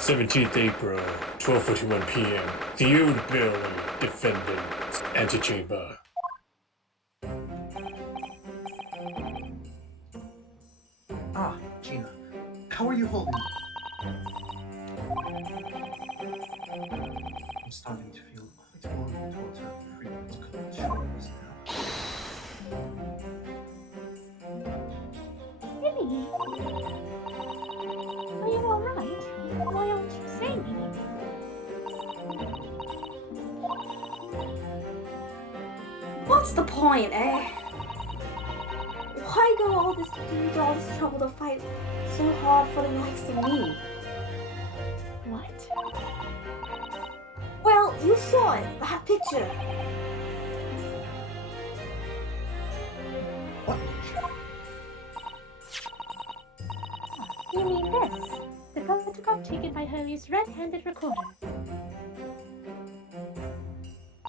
17th April, 12:41 p.m. The Old Building Defendant's Antechamber. Ah, Gina. How are you holding up? I'm starting to feel quite warm towards her frequent cold showers now. Billy? Are you alright? Why aren't you saying anything? What's the point, eh? Why go all this trouble to fight so hard for the likes of me? What? Well, you saw it, that picture. What picture? You mean this? The photograph taken by Hurley's red-handed recorder.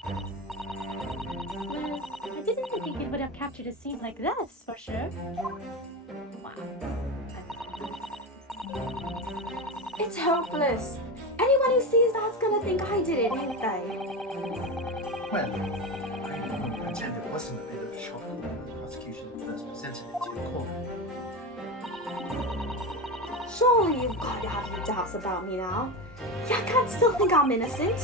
Well, I didn't think it would have captured a scene like this, for sure. Wow. It's hopeless. Anyone who sees that's gonna think I did it, ain't they? Well, I won't pretend it wasn't a bit of a shock when the prosecution first presented it to your court. Surely you've got to have your doubts about me now. You can't still think I'm innocent.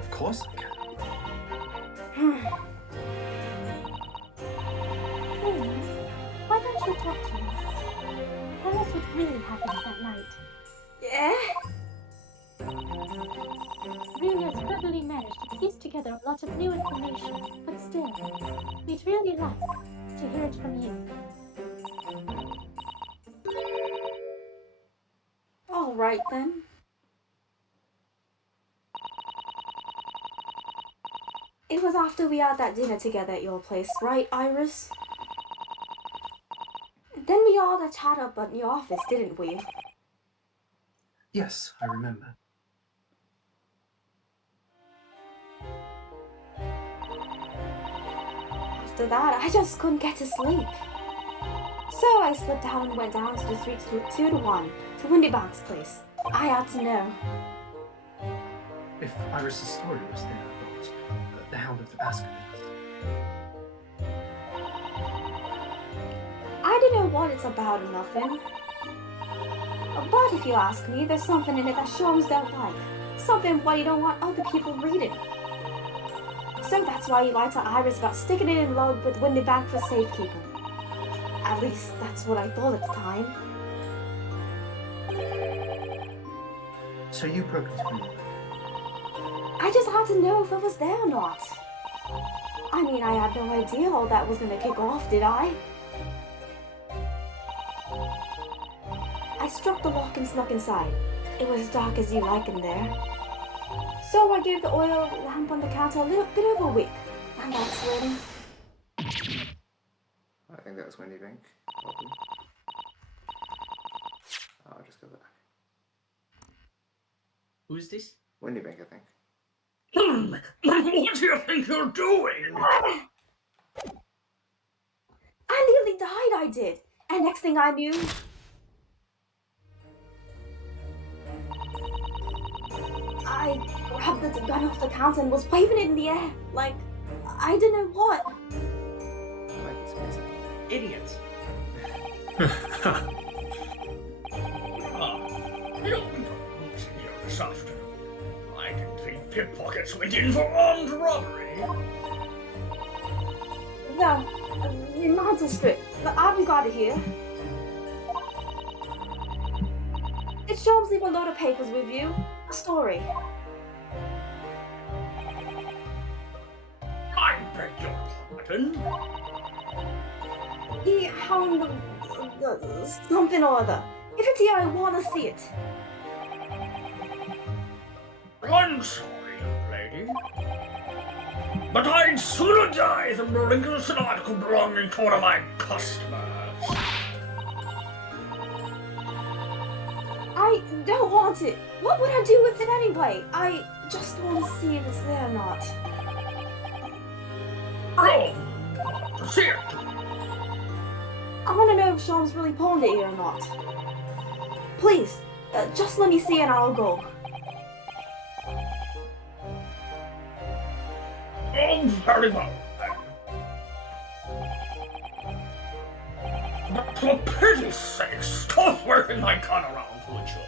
Of course I can. Why don't you talk to us? Tell us what really happened that night. Yeah? Julia's cleverly managed to piece together a lot of new information, but still, we'd really like to hear it from you. All right then. It was after we had that dinner together at your place, right, Iris? Then we all had a chat up at your office, didn't we? Yes, I remember. After that, I just couldn't get to sleep. So I slipped out and went down to the street 2 to 1 to Windybank's place. I had to know. If Iris's story was there about the Hound of the Baskervilles. I don't know what it's about or nothing. But if you ask me, there's something in it that Sholmes don't like. Something what you don't want other people reading. So that's why you lied to Iris about sticking it in log with Windybank for safekeeping. At least that's what I thought at the time. So you broke into Windybank. I just had to know if it was there or not. I mean, I had no idea all that was gonna kick off, did I? I struck the lock and snuck inside. It was as dark as you like in there. So I gave the oil lamp on the counter a little bit of a wick. And that's when... I think that was Windybank. Probably. I'll just go back. Who's this? Windybank, I think. What do you think you're doing? I nearly died, I did. And next thing I knew... I grabbed the gun off the counter and was waving it in the air. Like, I don't know what. I like this music. Idiot. You who's here this afternoon? I didn't think pickpockets went in for armed robbery. No, magistrate, I haven't got it here. Did Sholmes leave a load of papers with you? A story. I beg your pardon? He found something or other. If it's here, I want to see it. I'm sorry, young lady. But I'd sooner die than relinquish an article belonging to one of my customers. I don't want it. What would I do with it anyway? I just want to see if it's there or not. Oh, see it. I want to know if Sholmes really pawned it here or not. Please, just let me see and I'll go. Oh, very well, then. But for pity's sake, stop working my gun around, would you?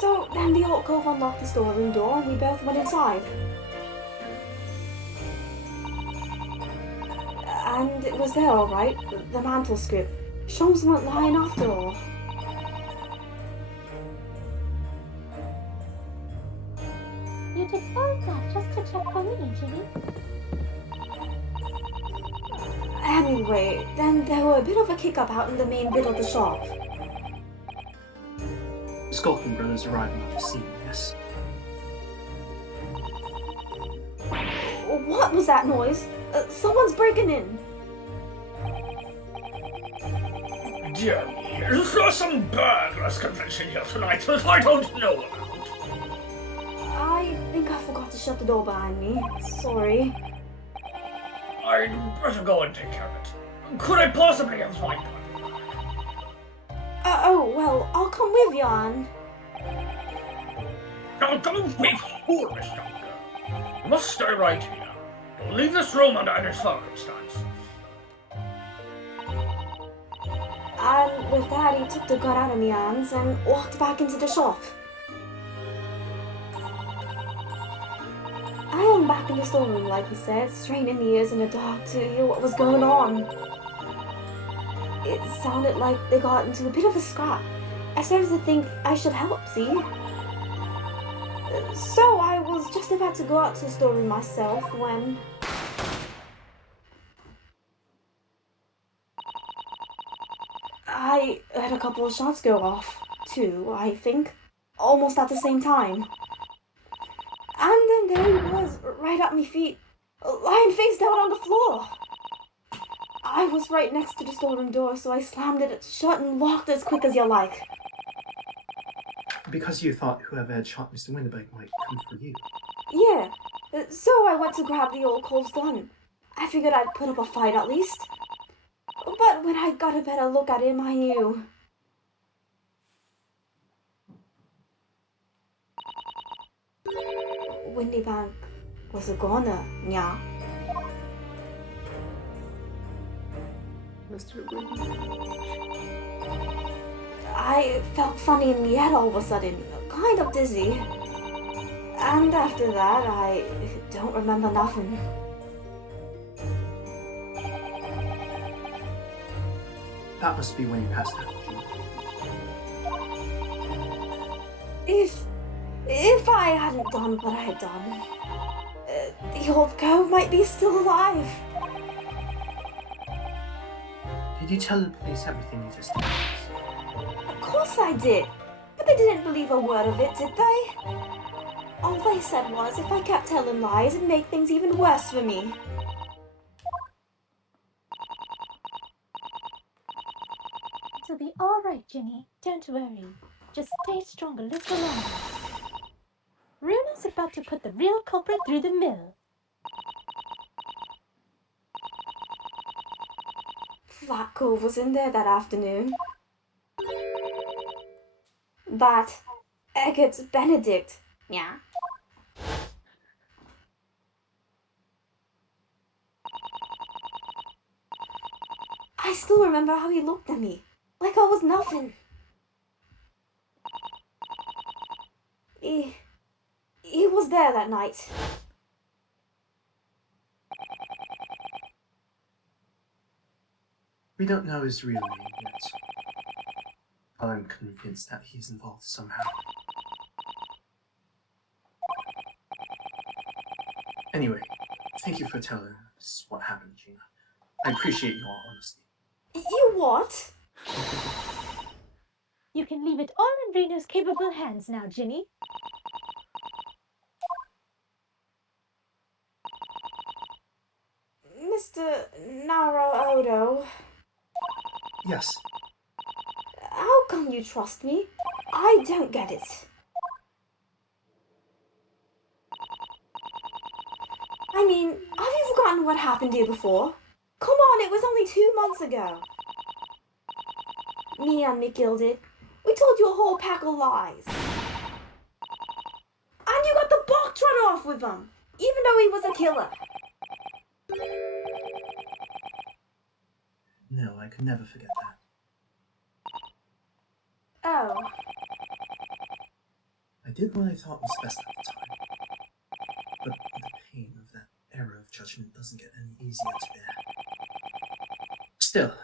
So then the old cove unlocked the storeroom door and we both went inside. And it was there all right, the mantle scoop. Sholmes weren't lying after all. You did all that just to check for me, Ginny. Anyway, then there were a bit of a kick-up out in the main bit of the shop. The Skulking brothers arrived on the scene, yes? What was that noise? Someone's breaking in. Dear me, is there some burglars convention here tonight that I don't know about? I think I forgot to shut the door behind me. Sorry. I'd better go and take care of it. Could I possibly have my gun? Oh, well, I'll come with you, Anne. Now don't be foolish, Doctor. You must stay right here. Don't leave this room under any circumstance. And with that, he took the gun out of my hands and walked back into the shop. I hung back in the storeroom, like he said, straining the ears in the dark to hear what was going on. It sounded like they got into a bit of a scrap. I started to think I should help, see? So I was just about to go out to the storeroom myself when... I heard a couple of shots go off. Two, I think. Almost at the same time. And then there he was, right at my feet, lying face down on the floor. I was right next to the storeroom door, so I slammed it shut and locked it as quick as you like. Because you thought whoever had shot Mr. Winterberg might come for you. Yeah, so I went to grab the old cove's gun. I figured I'd put up a fight at least. But when I got a better look at him, I knew. Windybank was a goner, yeah. Mr. Windy. I felt funny in my head all of a sudden, kind of dizzy. And after that, I don't remember nothing. That must be when you passed out. If I hadn't done what I had done, the old cove might be still alive. Did you tell the police everything you just did? Of course I did, but they didn't believe a word of it, did they? All they said was if I kept telling lies, it'd make things even worse for me. It'll be all right, Ginny. Don't worry. Just stay strong a little longer. Runa's about to put the real culprit through the mill. Flat Cove was in there that afternoon. That Eggert Benedict, yeah. I still remember how he looked at me, like I was nothing. He was there that night. We don't know his real name yet. But I'm convinced that he's involved somehow. Anyway, thank you for telling us what happened, Gina. I appreciate your honesty. You what? You can leave it all in Reno's capable hands now, Ginny. Mr. Naruodo, Yes, how come you trust me? I don't get it. I mean, have you forgotten what happened here before? Come on, it was only 2 months ago. Me and Mikil did. We told you a whole pack of lies. And you got the bok run off with him, even though he was a killer. No, I could never forget that. Oh. I did what I thought was best at the time. But the pain of that error of judgment doesn't get any easier to bear. Still,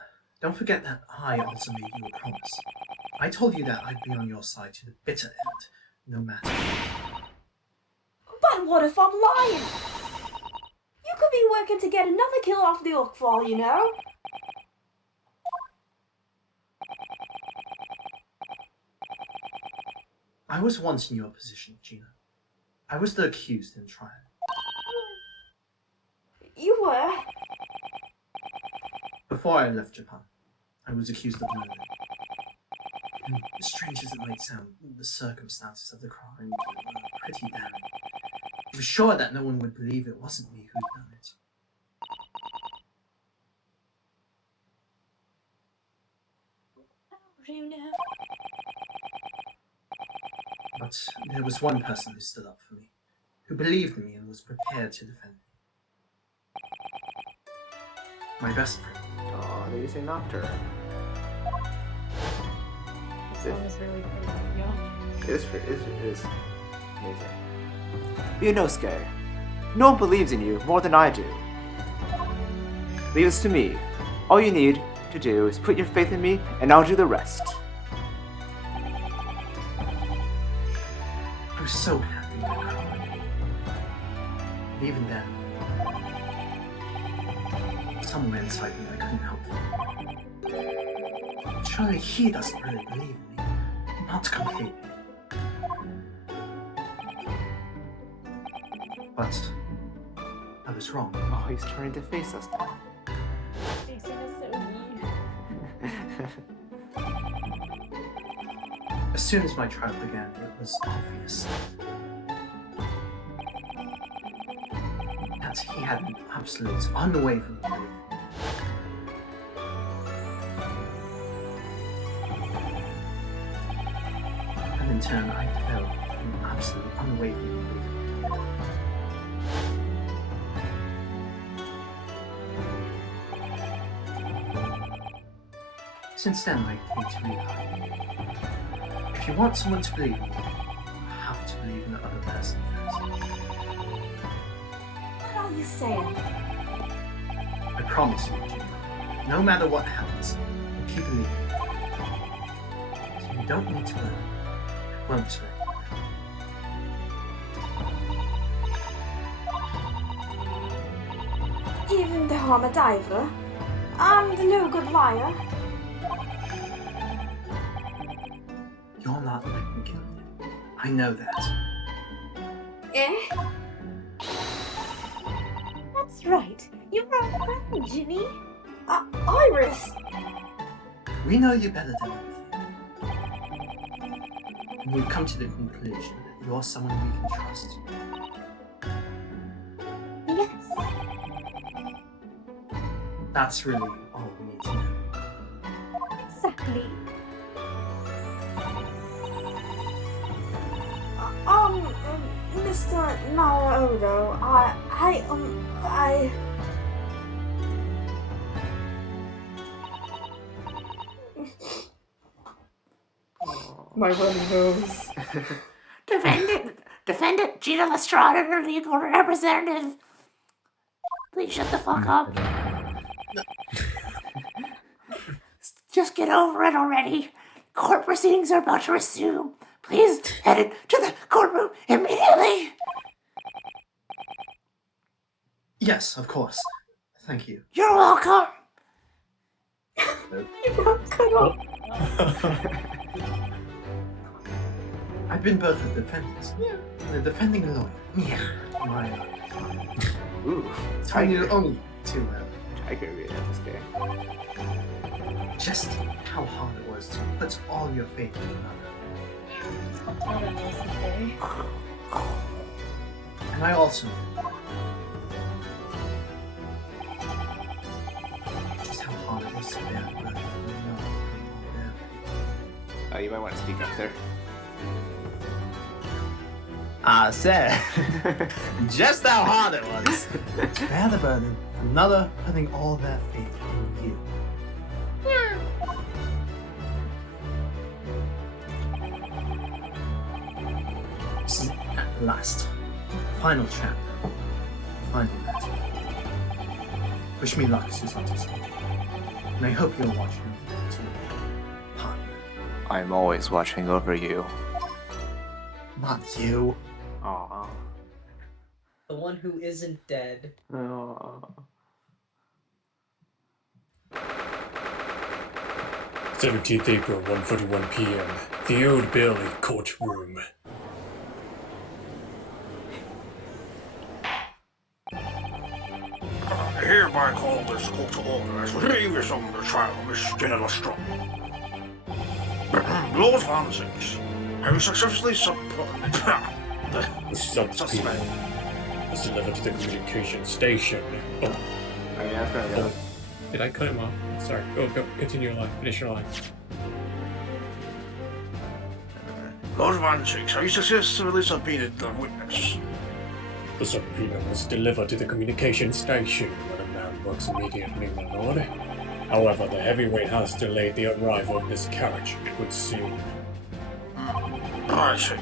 don't forget that I also made you a promise. I told you that I'd be on your side to the bitter end, no matter what. But what if I'm lying? You could be working to get another kill off the Orc Fall, you know? I was once in your position, Gina. I was the accused in trial. You were? Before I left Japan, I was accused of murder. And as strange as it might sound, the circumstances of the crime were pretty damning. I was sure that no one would believe it wasn't me who'd done it. Runa. But there was one person who stood up for me, who believed in me and was prepared to defend me. My best friend. Oh, did you say Nocturne? The song is really pretty. Yeah. It is amazing. Ryunosuke, no one believes in you more than I do. Leave this to me. All you need to do is put your faith in me, and I'll do the rest. I was so happy I cried. But even then, somewhere inside me I couldn't help it. Surely he doesn't really believe in me. Not completely. But I was wrong. Oh, he's turning to face us now. Facing us so mean. As soon as my trial began, it was obvious that he had an absolute unwavering belief in me. And in turn, I developed an absolute unwavering belief. Since then, I came to realize, if you want someone to believe in you, you have to believe in the other person first. What are you saying? I promise you, Gina, no matter what happens, I'll keep believing. So you don't need to learn. I won't let you. Even though I'm a diver, and no good liar. You're not like McGill. I know that. Eh? That's right. You're our friend, Ginny. Iris! We know you better than anything. And we've come to the conclusion that you're someone we can trust. Yes. That's really all we need to know. Exactly. Mr. Naruto, My runny nose. Defendant Gina Lestrada, her legal representative. Please shut the fuck up. Just get over it already. Court proceedings are about to resume. Please head to the courtroom immediately. Yes, of course. Thank you. You're welcome. I've been both a defendant and a defending lawyer. Yeah. My Ooh, I knew Tiger. only to Tiger really Ryunosuke. just how hard it was to put all your faith in another. Not unnecessary. And I also knew You might want to speak up there. I said just how hard it was. Bear the burden, another putting all their faith in you. This is at last final chapter. Final letter. Wish me luck, Susantis. And I hope you're watching over too, partner. I'm always watching over you. Not you. Aww. The one who isn't dead. Aww. 17th April, 1:41 p.m. The Old Bailey courtroom. I hereby call this court to order as previous on the trial of Miss Jenna Strong. Lord Van Zix, having successfully The subpoena was delivered to the communication station. Oh, Oh, yeah, that's gonna go. did I cut him off? Sorry. Go. Continue your line. Finish your line. Lord Van Zix, have you successfully subpoenaed the witness? The subpoena was delivered to the communication station where the man works immediately, my lord. However, the heavyweight has delayed the arrival of this carriage, it would seem. I see.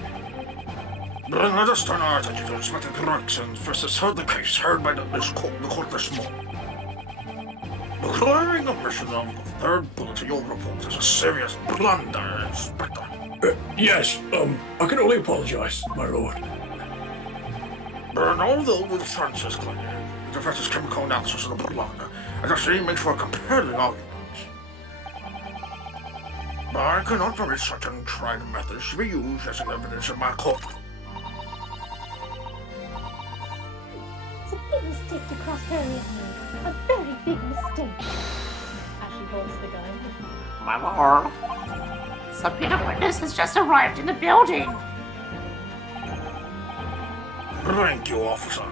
Then let us turn our attention to Inspector Gregson versus the case heard by the court this morning. Declaring omission of the third bullet to your report is a serious blunder, Inspector. Yes, I can only apologize, my lord. And although the defense is clear, the defense's chemical analysis of the blunder, as I say, makes for a compelling argument. But I cannot permit such untried methods to be used as an evidence in my court. It's a big mistake to cross Harry and me. A very big mistake. Ashley holds the gun. My lord. Subpoena witness has just arrived in the building. Thank you, officer.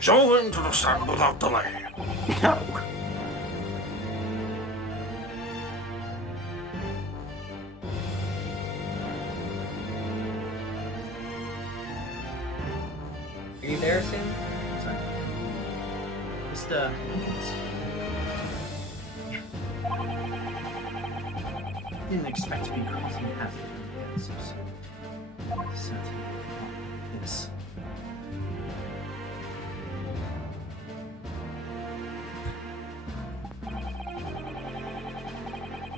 Show him to the stand without delay. No. Are you there, Sam? Sorry. Mr. Higgins. Didn't expect to be crossing paths with the answers. Certainly not this.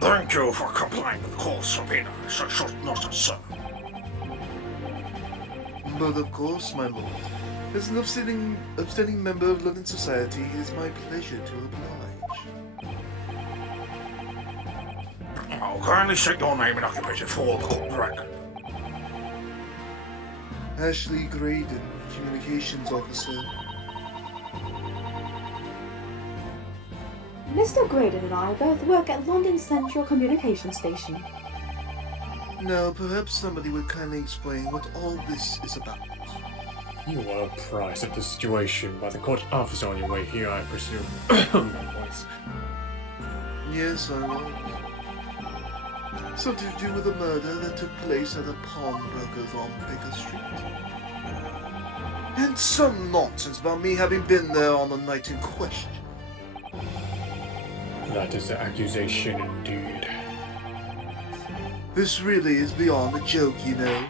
Thank you for complying with the court's subpoena at such short notice, sir. But of course, my lord. As an upstanding member of London society, it is my pleasure to oblige. I'll kindly state your name and occupation for the court record. Ashley Graydon, Communications Officer. Mr. Graydon and I both work at London Central Communication Station. Now, perhaps somebody would kindly explain what all this is about. You were apprised of the situation by the court officer on your way here, I presume. My voice. Yes, I was. Something to do with a murder that took place at a pawnbroker's on Baker Street. And some nonsense about me having been there on the night in question. That is the accusation indeed. This really is beyond a joke, you know.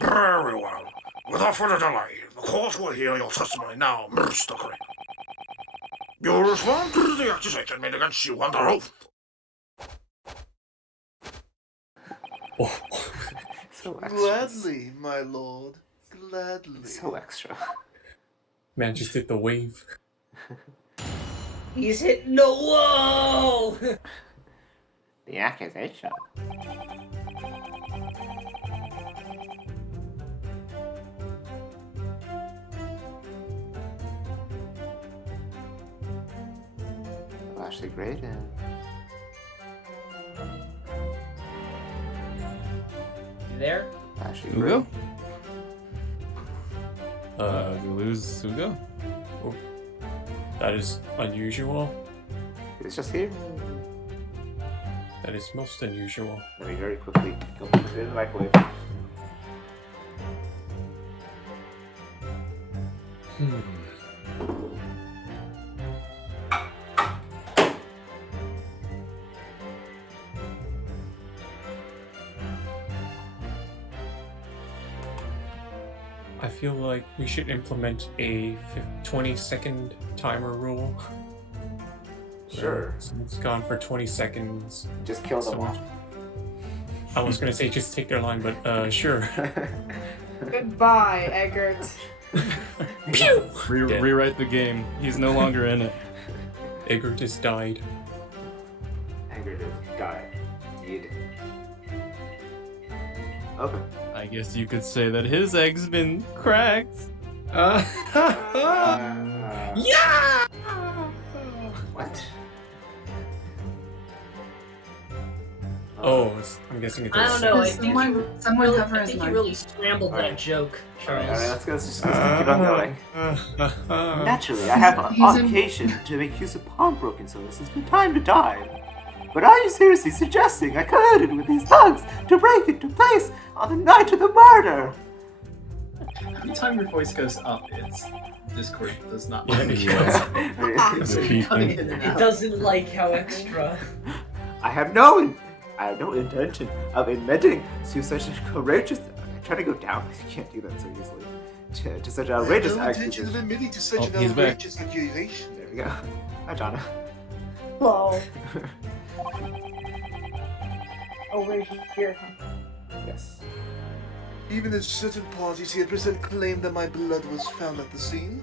Very well. Without further delay, the court will hear your testimony now, Mr. Graydon. You respond to the accusation made against you under oath. Oh, So extra. Gladly, my lord. Gladly. So extra. man just did the wave. He's hitting the wall! The accusation. Oh, Ashley Graydon. You there? Ashley Ugo? Graydon. We lose Ugo? That is unusual. He was just here. That is most unusual. Let me very quickly go put it in the microwave. I feel like we should implement a 20-second timer rule. Sure. So it's gone for 20 seconds. Just kill them all. I was gonna say just take their line, but sure. Goodbye, Eggert. Pew! Rewrite the game. He's no longer in it. Eggert has died. Eggert has died. Indeed. Okay. I guess you could say that his egg's been cracked. Yeah! What? Oh, I'm guessing it's. I don't know. I think Someone cover I his think you mic. really scrambled Alright. that joke, Alright, Charles. let's just keep on going. Naturally, I have an He's in- obligation to make use of pawnbroking services from time to time. But are you seriously suggesting I colluded with these thugs to break into place on the night of the murder? Every time your voice goes up, it's Discord does not Yeah, like yeah. So you're cutting in and It out. doesn't like how extra. I have no intention of admitting to such a courageous. I'm trying to go down. I can't do that so easily. To such an outrageous no intention of accusation. admitting to such Oh, an he's back. outrageous accusation. There we go. Hi, Donna. Hello. Over here. Yes. Even as certain parties here present claim that my blood was found at the scene.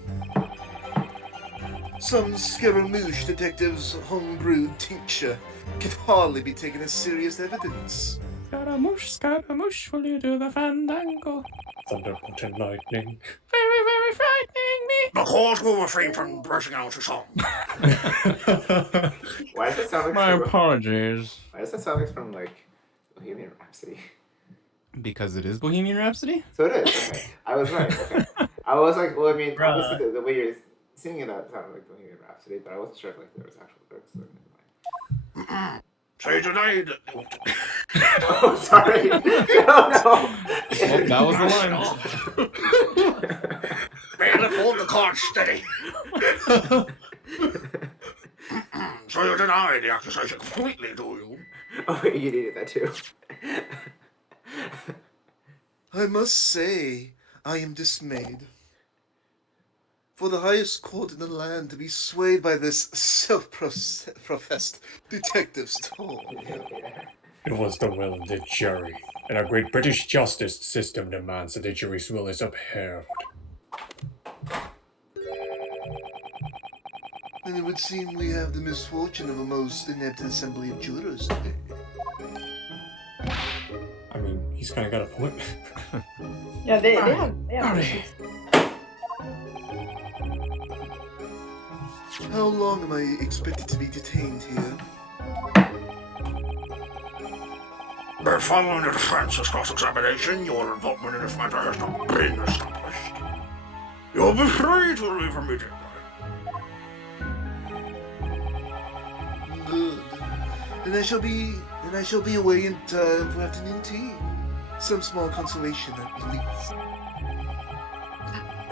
Some Scaramouche detective's homebrewed tincture can hardly be taken as serious evidence. Scaramouche, will you do the fandango? Thunderbolt and lightning. Very, very frightening me. The court will refrain from brushing out a song. Why does that sound like My from, apologies. Why does that sound like from like Bohemian Rhapsody? Because it is Bohemian Rhapsody? So it is. Okay. I was right. Okay. I was like, well, I mean, Bruh. obviously the way you're singing it out sounded like Bohemian Rhapsody, but I wasn't sure if like there was actual lyrics. So never mind. Say denied. Oh, sorry. No. Well, that was the line. Bailiff, hold the cart steady. So you deny the accusation completely, do you? Oh, wait, you needed that too. I must say, I am dismayed. For the highest court in the land to be swayed by this self-professed detective's tone. It was the will of the jury, and our great British justice system demands that the jury's will is upheld. Then it would seem we have the misfortune of a most inept assembly of jurors today. I mean, he's kind of got a point. Yeah, they have. How long am I expected to be detained here? But following the defense's cross-examination, your involvement in this matter has not been established. You'll be free to leave immediately. Good. Then I shall be away in time for afternoon tea. Some small consolation at least.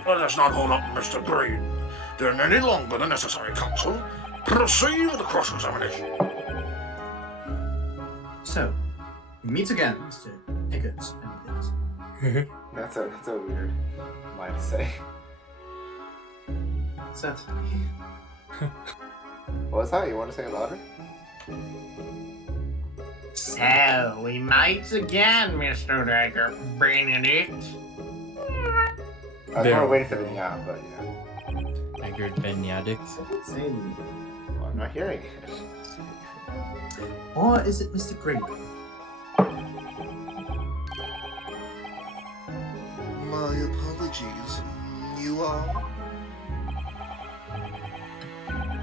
Let us not hold up Mr. Green during any longer than necessary, counsel. Proceed with the cross-examination. So, we meet again, Mr. Eggert and Eggert. That's a weird line to say. Certainly. What was that? You want to say it louder? So, we might again, Mr. Dagger Benedict. I was There. more waiting for the yeah, but you know. Eggert Benedict. Same. Well, I'm not hearing it. Or is it Mr. Green? My apologies. You are?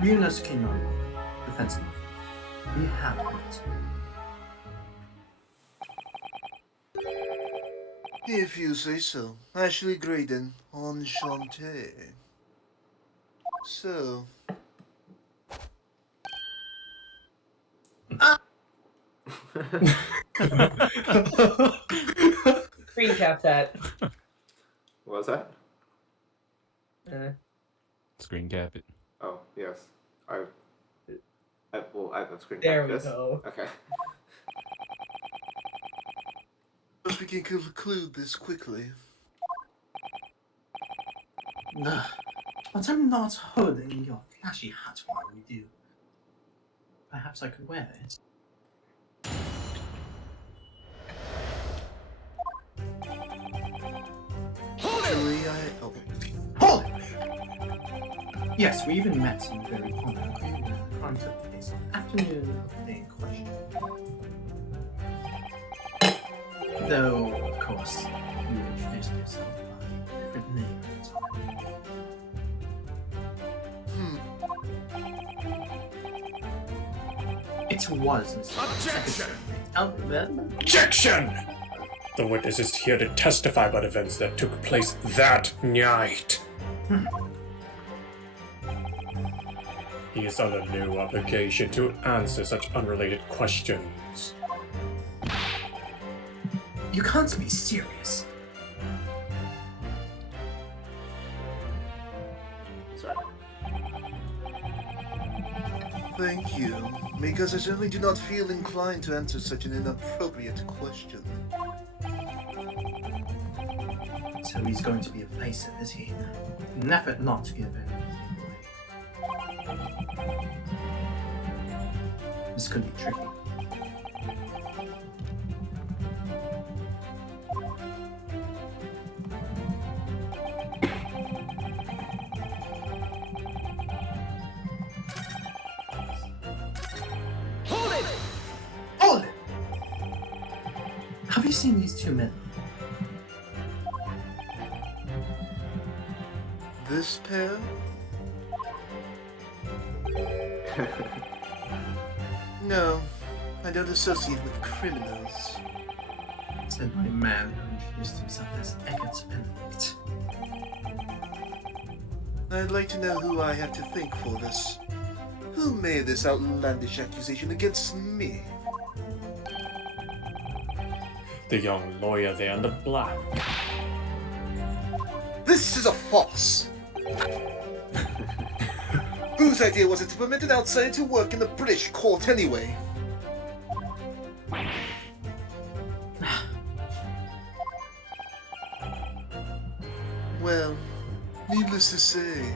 Munos Kinori, defensive. We have it. If you say so. Ashley Graydon, enchanté. So, Screen cap that. What was that? Screen cap it. Oh, yes. I've screen There capped we this. go. Okay. But we can conclude this quickly. Ugh. But I'm not holding your flashy hat while we do. Perhaps I could wear it. Actually, oh. Hold it! Yes, we even met in very prominent where the crime took place on the afternoon of the day in question. Though, of course, you introduced yourself by a different name at the time. It was Mr. Objection! The witness is here to testify about events that took place that night. He is under no obligation to answer such unrelated questions. You can't be serious. Sorry. Thank you, because I certainly do not feel inclined to answer such an inappropriate question. So he's going to be evasive, is he? An effort not to give anything away. This could be tricky. Hold it! Hold it! Have you seen these two men? This pair? No, I don't associate with criminals. Said by a man who introduced himself as Eggert Benedict. I'd like to know who I have to thank for this. Who made this outlandish accusation against me? The young lawyer there in the black. This is a farce! Whose idea was it to permit an outsider to work in the British court anyway? Well, needless to say,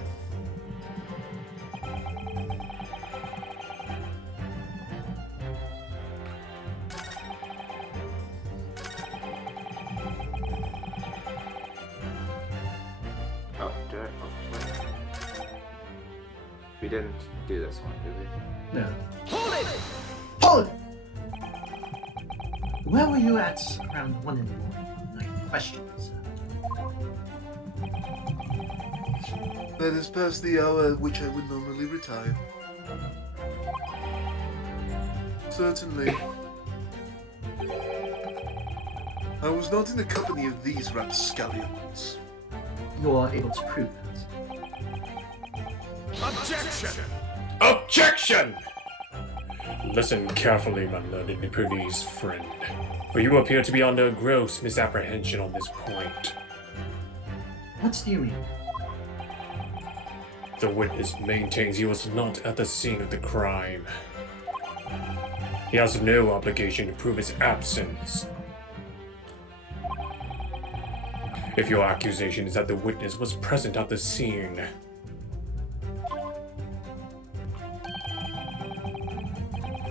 Oh, did I? Oh, wait. We didn't do this one, did we? No. Hold it! Hold it! Where were you at around 1 in the morning? Like questions. that is past the hour at which I would normally retire. Certainly. I was not in the company of these rapscallions. You're able to prove that. Objection! Objection! Listen carefully, my learned Nipponese friend, for you appear to be under gross misapprehension on this point. What do you mean? The witness maintains he was not at the scene of the crime. He has no obligation to prove his absence. If your accusation is that the witness was present at the scene,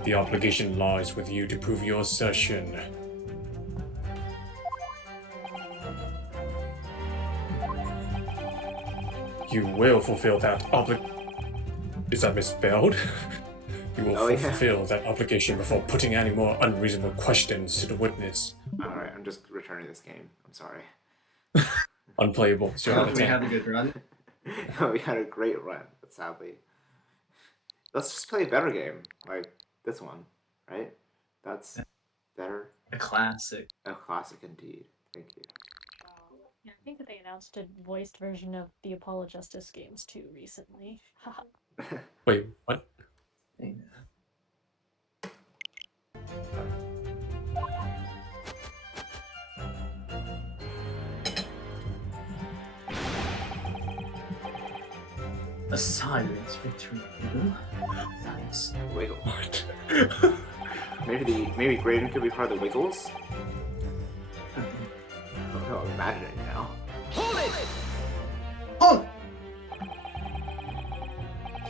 the obligation lies with you to prove your assertion. You will fulfill that Is that misspelled? You will fulfill that obligation before putting any more unreasonable questions to the witness. Alright, I'm just returning this game. I'm sorry. Unplayable. Zero out of We 10. had a good run. We had a great run, but sadly. Let's just play a better game, like this one, right? That's better. A classic. A classic indeed. Thank you. Yeah, I think that they announced a voiced version of the Apollo Justice games too recently. Wait, what? A silent victory, Wiggle. Thanks. Wiggle. Maybe Graydon could be part of the Wiggles? I'm imagining now. Hold it! Hold!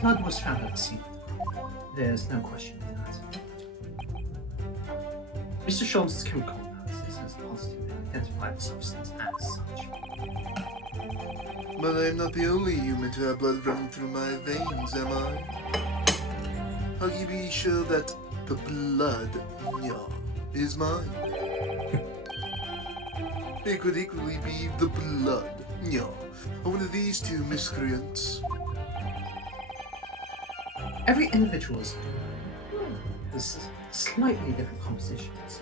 Blood was found at the scene. There's no question of that. Mr. Sholmes' chemical analysis has positively identified the substance as such. But I'm not the only human to have blood running through my veins, am I? How can you be sure that the blood, is mine? It could equally be the blood, of one of these two miscreants. Every individual has slightly different compositions.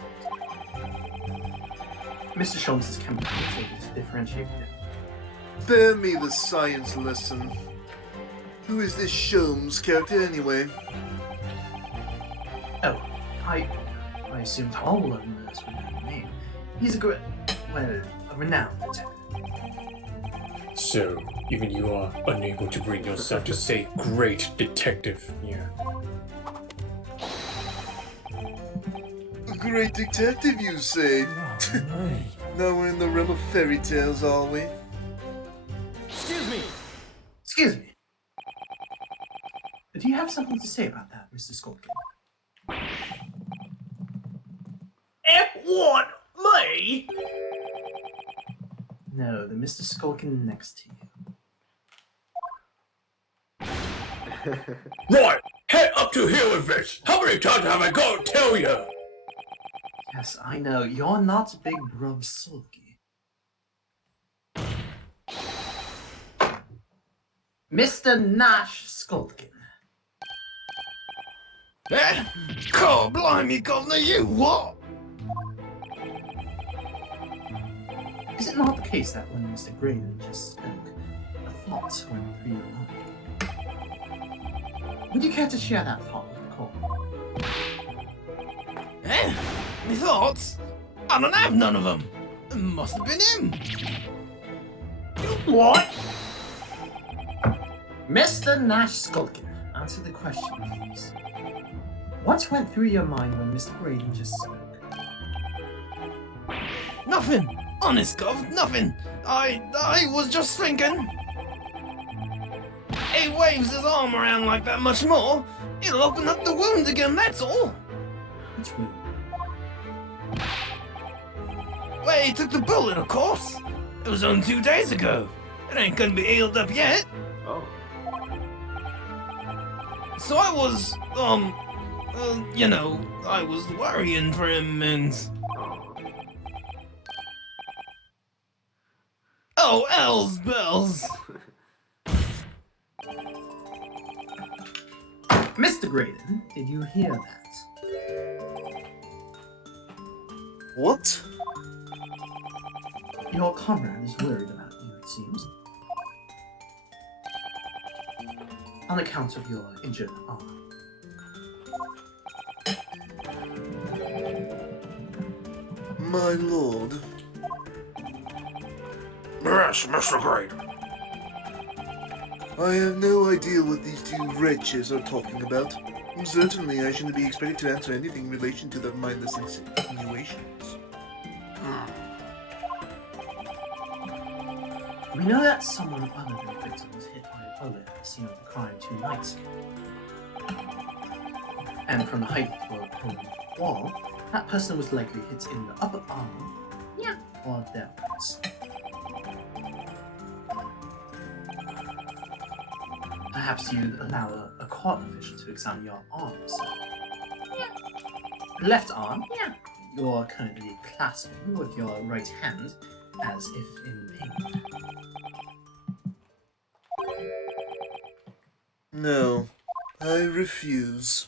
Mr. Sholmes' chemical is able to differentiate them. Spare me the science lesson. Who is this Sholmes character anyway? Oh, I assumed all of them as a name. He's a renowned detective. So, even you are unable to bring yourself to say great detective, yeah. A great detective, you say? Now we're in the realm of fairy tales, are we? Excuse me! Excuse me. Do you have something to say about that, Mr. Skulkin? What? Me? No, the Mr. Skulkin next to you. Right! Head up to here with this! How many times have I got to tell you? Yes, I know. You're not Big Brub Sulky. Mr. Nash Skulkin. God blimey, governor, you what? Is it not the case that when Mr. Graydon just spoke, a thought went through your mind? Would you care to share that thought with the court? Me thoughts? I don't have none of them. It must have been him. What? Mr. Nash Skulkin, answer the question, please. What went through your mind when Mr. Graydon just spoke? Nothing. Honest, Gov, nothing. I was just thinking. He waves his arm around like that much more, it'll open up the wound again, that's all. Which wound? Well, he took the bullet, of course. It was only 2 days ago. It ain't gonna be healed up yet. Oh. So I was, I was worrying for him and... Oh, L's bells! Mr. Graydon, did you hear that? What? Your comrade is worried about you, it seems. On account of your injured arm. My lord. Yes, Mr. Graydon. I have no idea what these two wretches are talking about. Certainly, I shouldn't be expected to answer anything in relation to their mindless insinuations. We know that someone other than the victim was hit by a bullet at the scene of the crime 2 nights ago. And from the height of the wall, that person was likely hit in the upper arm, or thereabouts. Perhaps you'd allow a court official to examine your arm, sir. Left arm? You're currently clasping with your right hand, as if in pain. No, I refuse.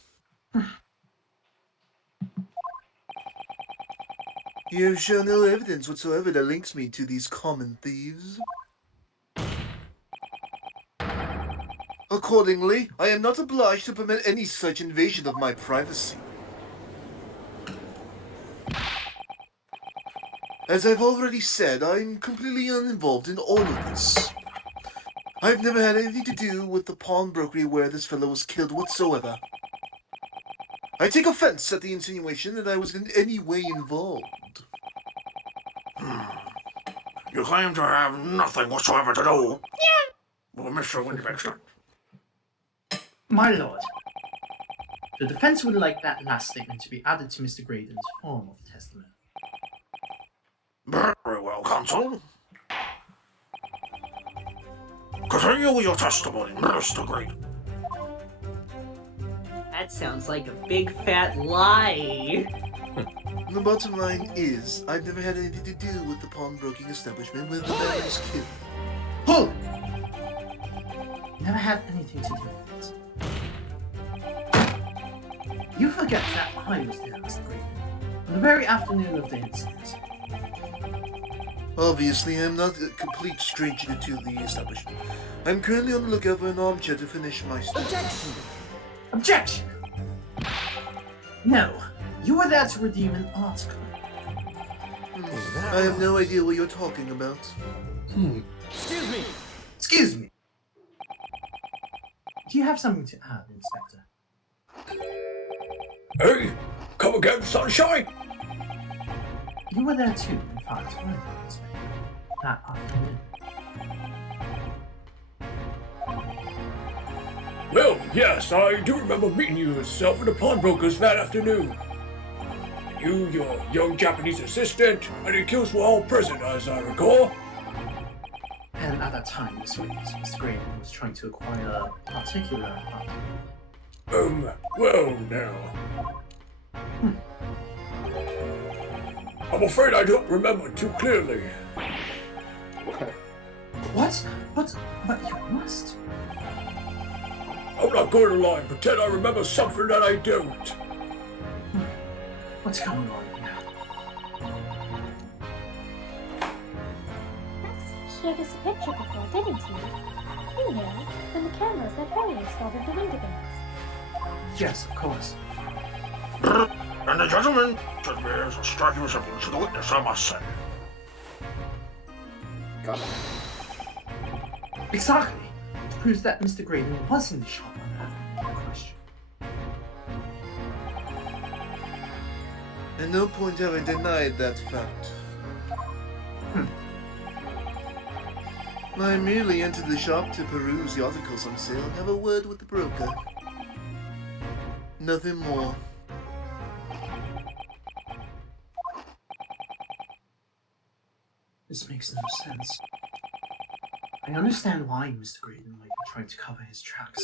You have shown no evidence whatsoever that links me to these common thieves. Accordingly, I am not obliged to permit any such invasion of my privacy. As I've already said, I'm completely uninvolved in all of this. I've never had anything to do with the pawnbrokery where this fellow was killed whatsoever. I take offense at the insinuation that I was in any way involved. You claim to have nothing whatsoever to do with Mr. Winchester. My lord, the defense would like that last statement to be added to Mr. Graydon's form of testimony. Very well, counsel. Continue with your testimony, Mr. Graydon. That sounds like a big fat lie. The bottom line is, I've never had anything to do with the pawnbroking establishment where the man was killed. Hold! Never had anything to do with it. You forget that I was there, Mr. Graydon, on the very afternoon of the incident. Obviously, I'm not a complete stranger to the establishment. I'm currently on the lookout for an armchair to finish my story. Objection! Objection! No, you were there to redeem an article. I have no idea what you're talking about. Excuse me! Excuse me! Do you have something to add, Inspector? Hey, come again, sunshine? You were there too, in fact, weren't you, Inspector? That afternoon. Well, yes, I do remember meeting you yourself in the pawnbrokers that afternoon. You, your young Japanese assistant, and the kills were all present, as I recall. And at that time, Mr. Graydon was trying to acquire a particular article. Well now. I'm afraid I don't remember too clearly. What? But you must. I'm not going to lie and pretend I remember something that I don't. What's going on here? Max showed us a picture before, didn't he? You know, from the cameras that Harry installed at the Windigans. Yes, of course. And the gentleman should be as a striking resemblance to the witness, I must say. Got it. Exactly. It proves that Mr. Graydon was in the shop on that question. At no point have I denied that fact. I merely entered the shop to peruse the articles on sale and have a word with the broker. Nothing more. This makes no sense. I understand why Mr. Graydon might be trying to cover his tracks.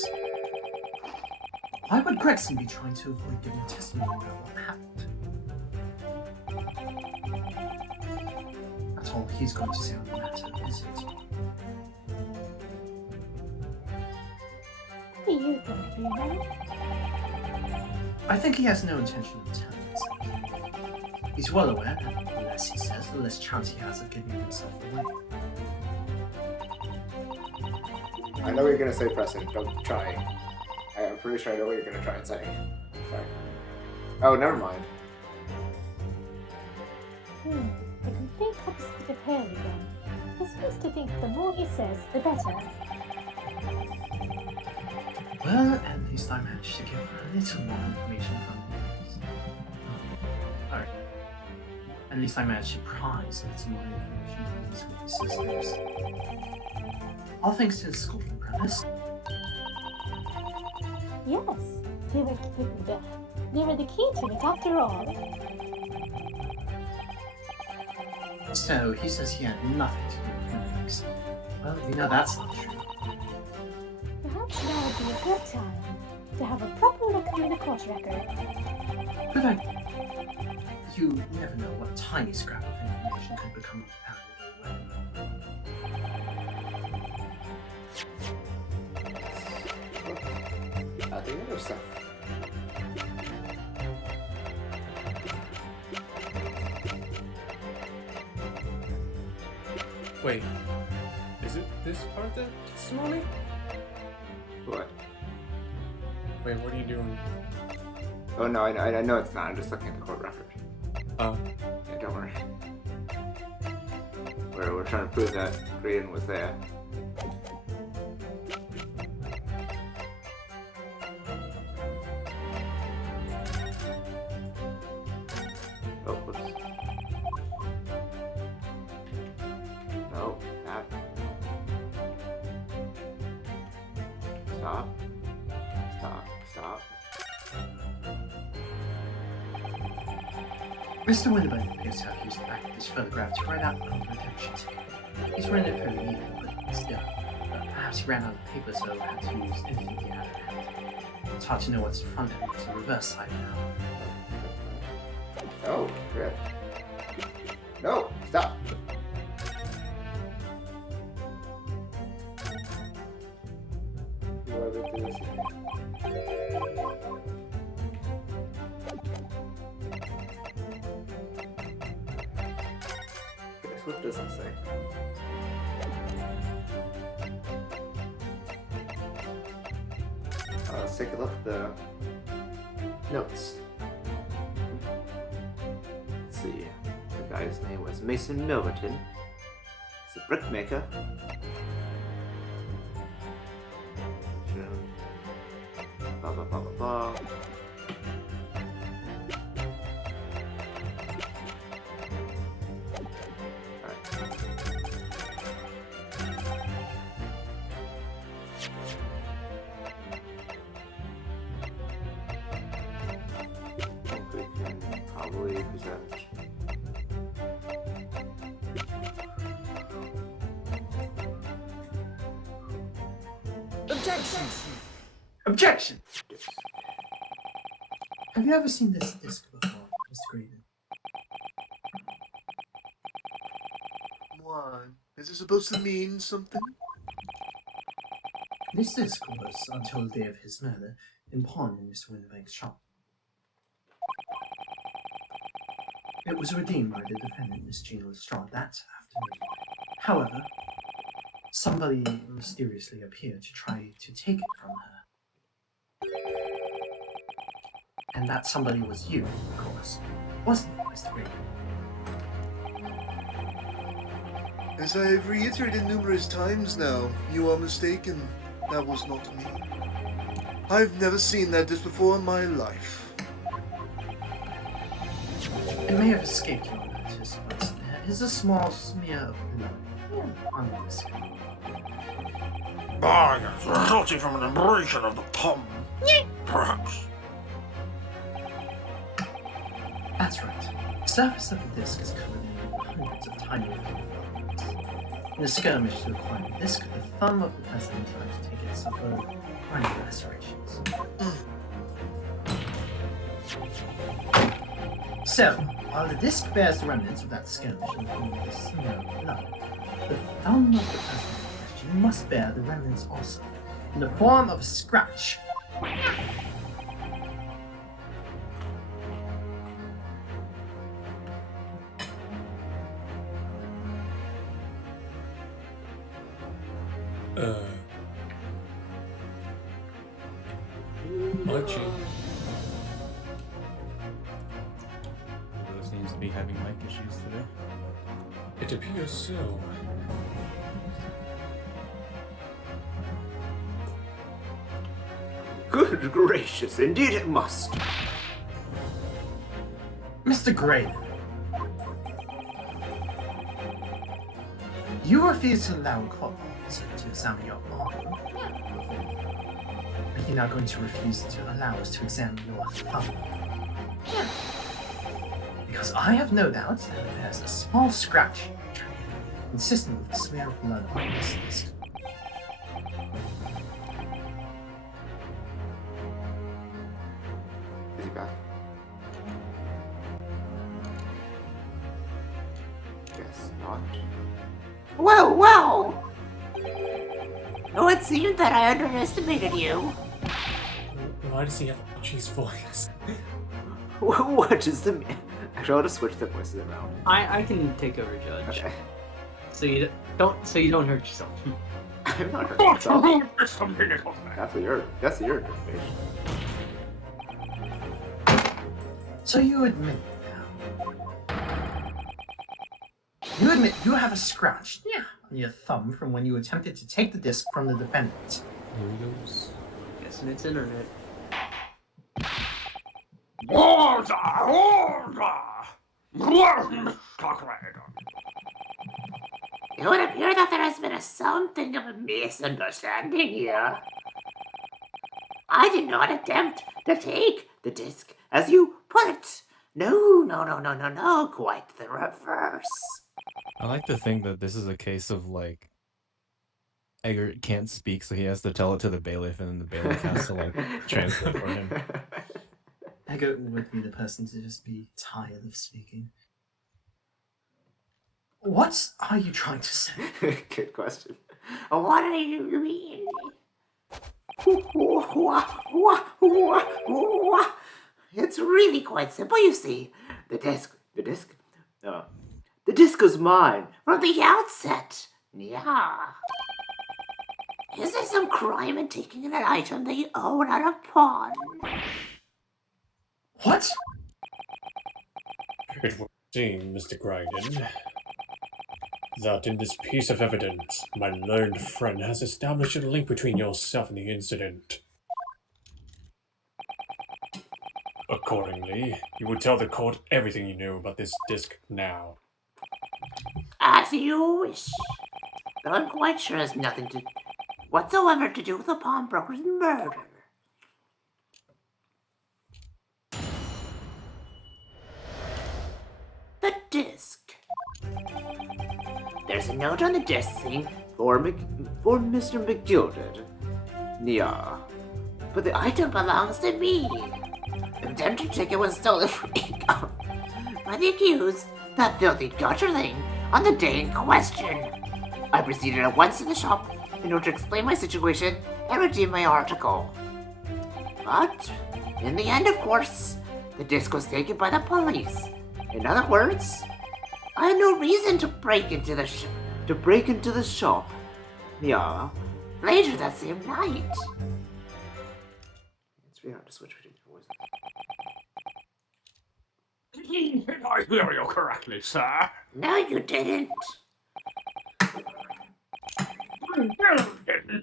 Why would Gregson be trying to avoid giving testimony about what happened? That's all he's going to say on the matter, is it? What do you think, Bruno? I think he has no intention of telling us. He's well aware that the less he says, the less chance he has of giving himself away. I know what you're gonna say, Preston. Don't try. I'm pretty sure I know what you're gonna try and say. Sorry. Oh, never mind. The complete opposite of Harry then. He seems to think the more he says, the better. Well, at least I managed to give a little more information from this. Alright. At least I managed to prize a little more information from these witnesses' lips. All thanks to the Scorpion Brothers. Yes, they were the key to it after all. So, he says he had nothing to do with Phoenix. Well, we know that's not true. Perhaps now would be a good time to have a proper look through the court record. Good idea. You never know what tiny scrap of information could become apparent I think I know stuff. Wait, is it this part of the testimony? What? Wait, what are you doing? Oh no, I know it's not. I'm just looking at the court record. Oh. Yeah, don't worry. We're trying to prove that Graydon was there. Stop. Stop. Stop. Mr. Winterburn appears to have used the back of this photograph to write out a redemption ticket. He's written it fairly neatly, but still. Perhaps he ran out of paper, so had to use anything he had at hand. It's hard to know what's the front and what's the reverse side now. Oh, good. No, stop. Whoever did this. What does it say? Let's take a look at the notes. Let's see. The guy's name was Mason Milverton. He's a brickmaker. Blah blah blah blah blah. Probably present. Objection! Objection! Have you ever seen this disc before, Mr. Graydon? Why? Is it supposed to mean something? This disc was, until the day of his murder, in pawn in Mr. Winterbank's shop. It was redeemed by the defendant, Miss Gina Lestrade, that afternoon. However, somebody mysteriously appeared to try to take it from her. And that somebody was you, of course. Wasn't it, Mr. Graydon? As I have reiterated numerous times now, you are mistaken. That was not me. I've never seen that disc before in my life. It may have escaped your notice, but there is a small smear of blood on the disc. Ah, yes, resulting from an abrasion of the thumb. Perhaps. That's right. The surface of the disc is covered in hundreds of tiny little lines. In a skirmish to acquire the disc, the thumb of the person trying to take it suffered minor lacerations. So, while the disc bears the remnants of that skirmish in the form of a smear of blood, the thumb of the person in question must bear the remnants also, in the form of a scratch. Archie. Who seems to be having mic issues today. It appears so. Good gracious, indeed it must. Mr. Graydon, you refuse to allow a court officer to examine your arm. Are you now going to refuse to allow us to examine your thumb? Because I have no doubt that it bears a small scratch, consistent with the smear of blood on this disc. Is he back? Guess not. Well, well! Oh, it seemed that I underestimated you. Why does he have Archie's voice? What is the... Actually, I'll just switch the voices around. I can take over, Judge. Okay. So you don't hurt yourself. I'm not hurting myself. That's what you're interpretation. So you admit you have a scratch on your thumb from when you attempted to take the disc from the defendant. Here he goes. Guessing it's internet. Order! Order! Mr. Graydon. It would appear that there has been something of a misunderstanding here. I did not attempt to take the disc, as you put it. No, quite the reverse. I like to think that this is a case of like Eggert can't speak, so he has to tell it to the bailiff, and then the bailiff has to like translate for him. Eggert would be the person to just be tired of speaking. What are you trying to say? Good question. What do you mean? It's really quite simple, you see. The disc is mine from the outset. Yeah. Is there some crime in taking an item that you own at a pawn? What? It would seem, Mr. Grayden, that in this piece of evidence, my learned friend has established a link between yourself and the incident. Accordingly, you would tell the court everything you knew about this disc now. As you wish. Though I'm quite sure it has nothing whatsoever to do with the pawnbroker's murder. The disc. There's a note on the disc saying for Mr. McGilded. Yeah. But the item belongs to me. The redemption ticket was stolen from me by the accused, that filthy gutterling, on the day in question. I proceeded at once to the shop in order to explain my situation and redeem my article. But, in the end, of course, the disc was taken by the police. In other words, I had no reason to break into the shop. Yeah, later that same night. It's really hard to switch between voices. Did I hear you correctly, sir? No, you didn't.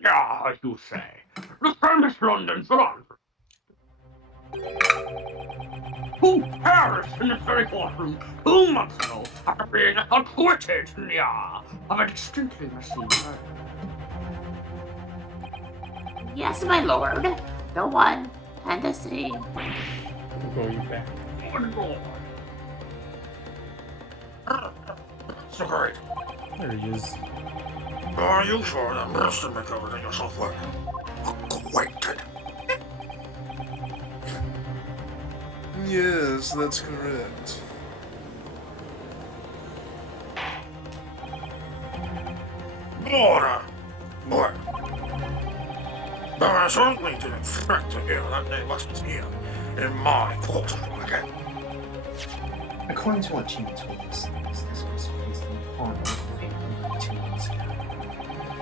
Yeah, you say. The famous London Salon. Who perished in this very courtroom 2 months ago after being acquitted, yeah, of a distinctly messy murder. Yes, my lord. The one and the same. We'll go you back. Good lord. So great. There he is. Are you sure that Mr. McGovern and yourself were acquainted? Yes, that's correct. Order! Boy. But I certainly didn't expect to hear that name wasn't here in my courtroom again. According to what Gina told us, this was placed in the pawn of 2 months ago.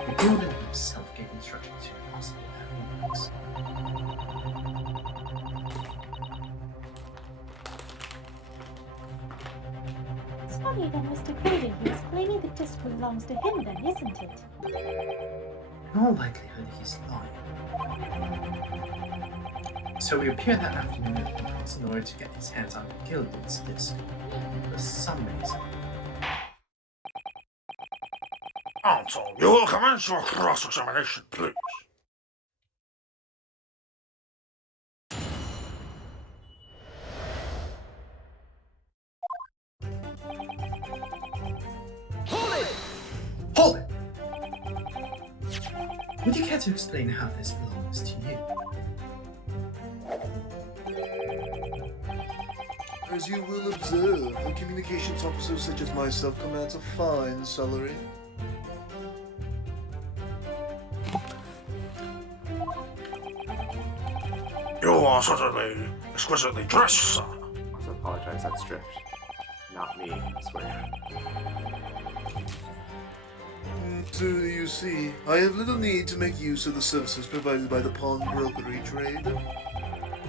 The builder himself gave instructions to possibly have weapons. It's funny that Mr. Grayden here is claiming the disc belongs to him then, isn't it? In all likelihood, he's lying. So we appear that afternoon at the house in order to get his hands on Gilden's disc. For some reason. Counsel, you will commence your cross-examination, please. Hold it! Would you care to explain how this belongs to you? As you will observe, a communications officer such as myself commands a fine salary. You are certainly exquisitely dressed, sir. I also apologize, that's Drift. Not me, I swear. So you see, I have little need to make use of the services provided by the pawnbrokery trade.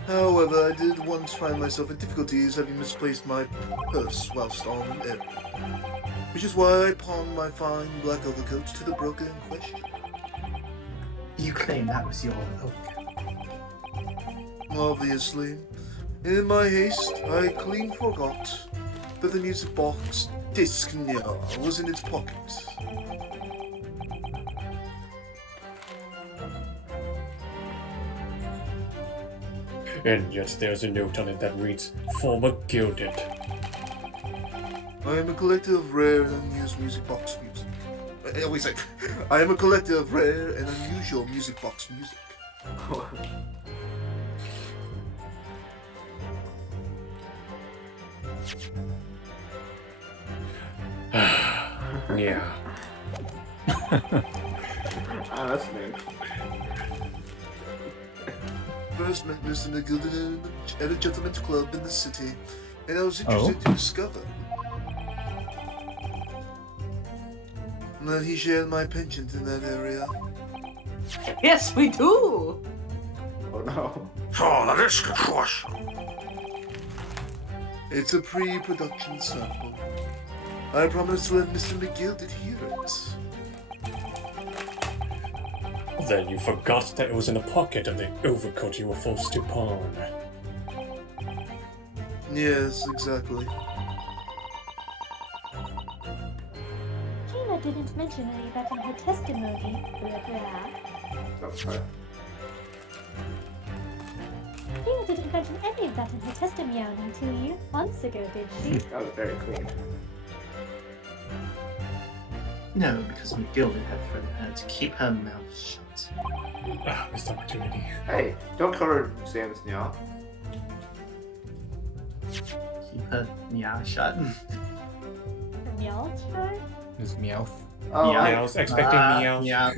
However, I did once find myself in difficulties having misplaced my purse whilst on an errand, which is why I pawned my fine black overcoat to the broker in question. You claim that was your overcoat? Obviously. In my haste, I clean forgot that the music box disc was in its pocket. And yet there's a note on it that reads, Former Gilded. I am a collector of rare and unused music box music. Wait, sorry. I am a collector of rare and unusual music box music. Yeah. That's neat. First met Mr. McGilden at a gentleman's club in the city, and I was interested to discover that he shared my penchant in that area. Yes, we do! Oh no. So that is the question. It's a pre-production sample. I promised to let Mr. McGilden hear it. Then you forgot that it was in the pocket of the overcoat you were forced to pawn. Yes, exactly. Gina didn't mention any of that in her testimony. Oh, sorry. Gina didn't mention any of that in her testimony to you months ago, did she? That was very clean. No, because McGilden had threatened her to keep her mouth shut. Ah, missed opportunity. Hey, don't cover Sam's now. Keep her mouth shut. Meow, sure? His meowth. Oh, Yeah. I was expecting meow. Yeah.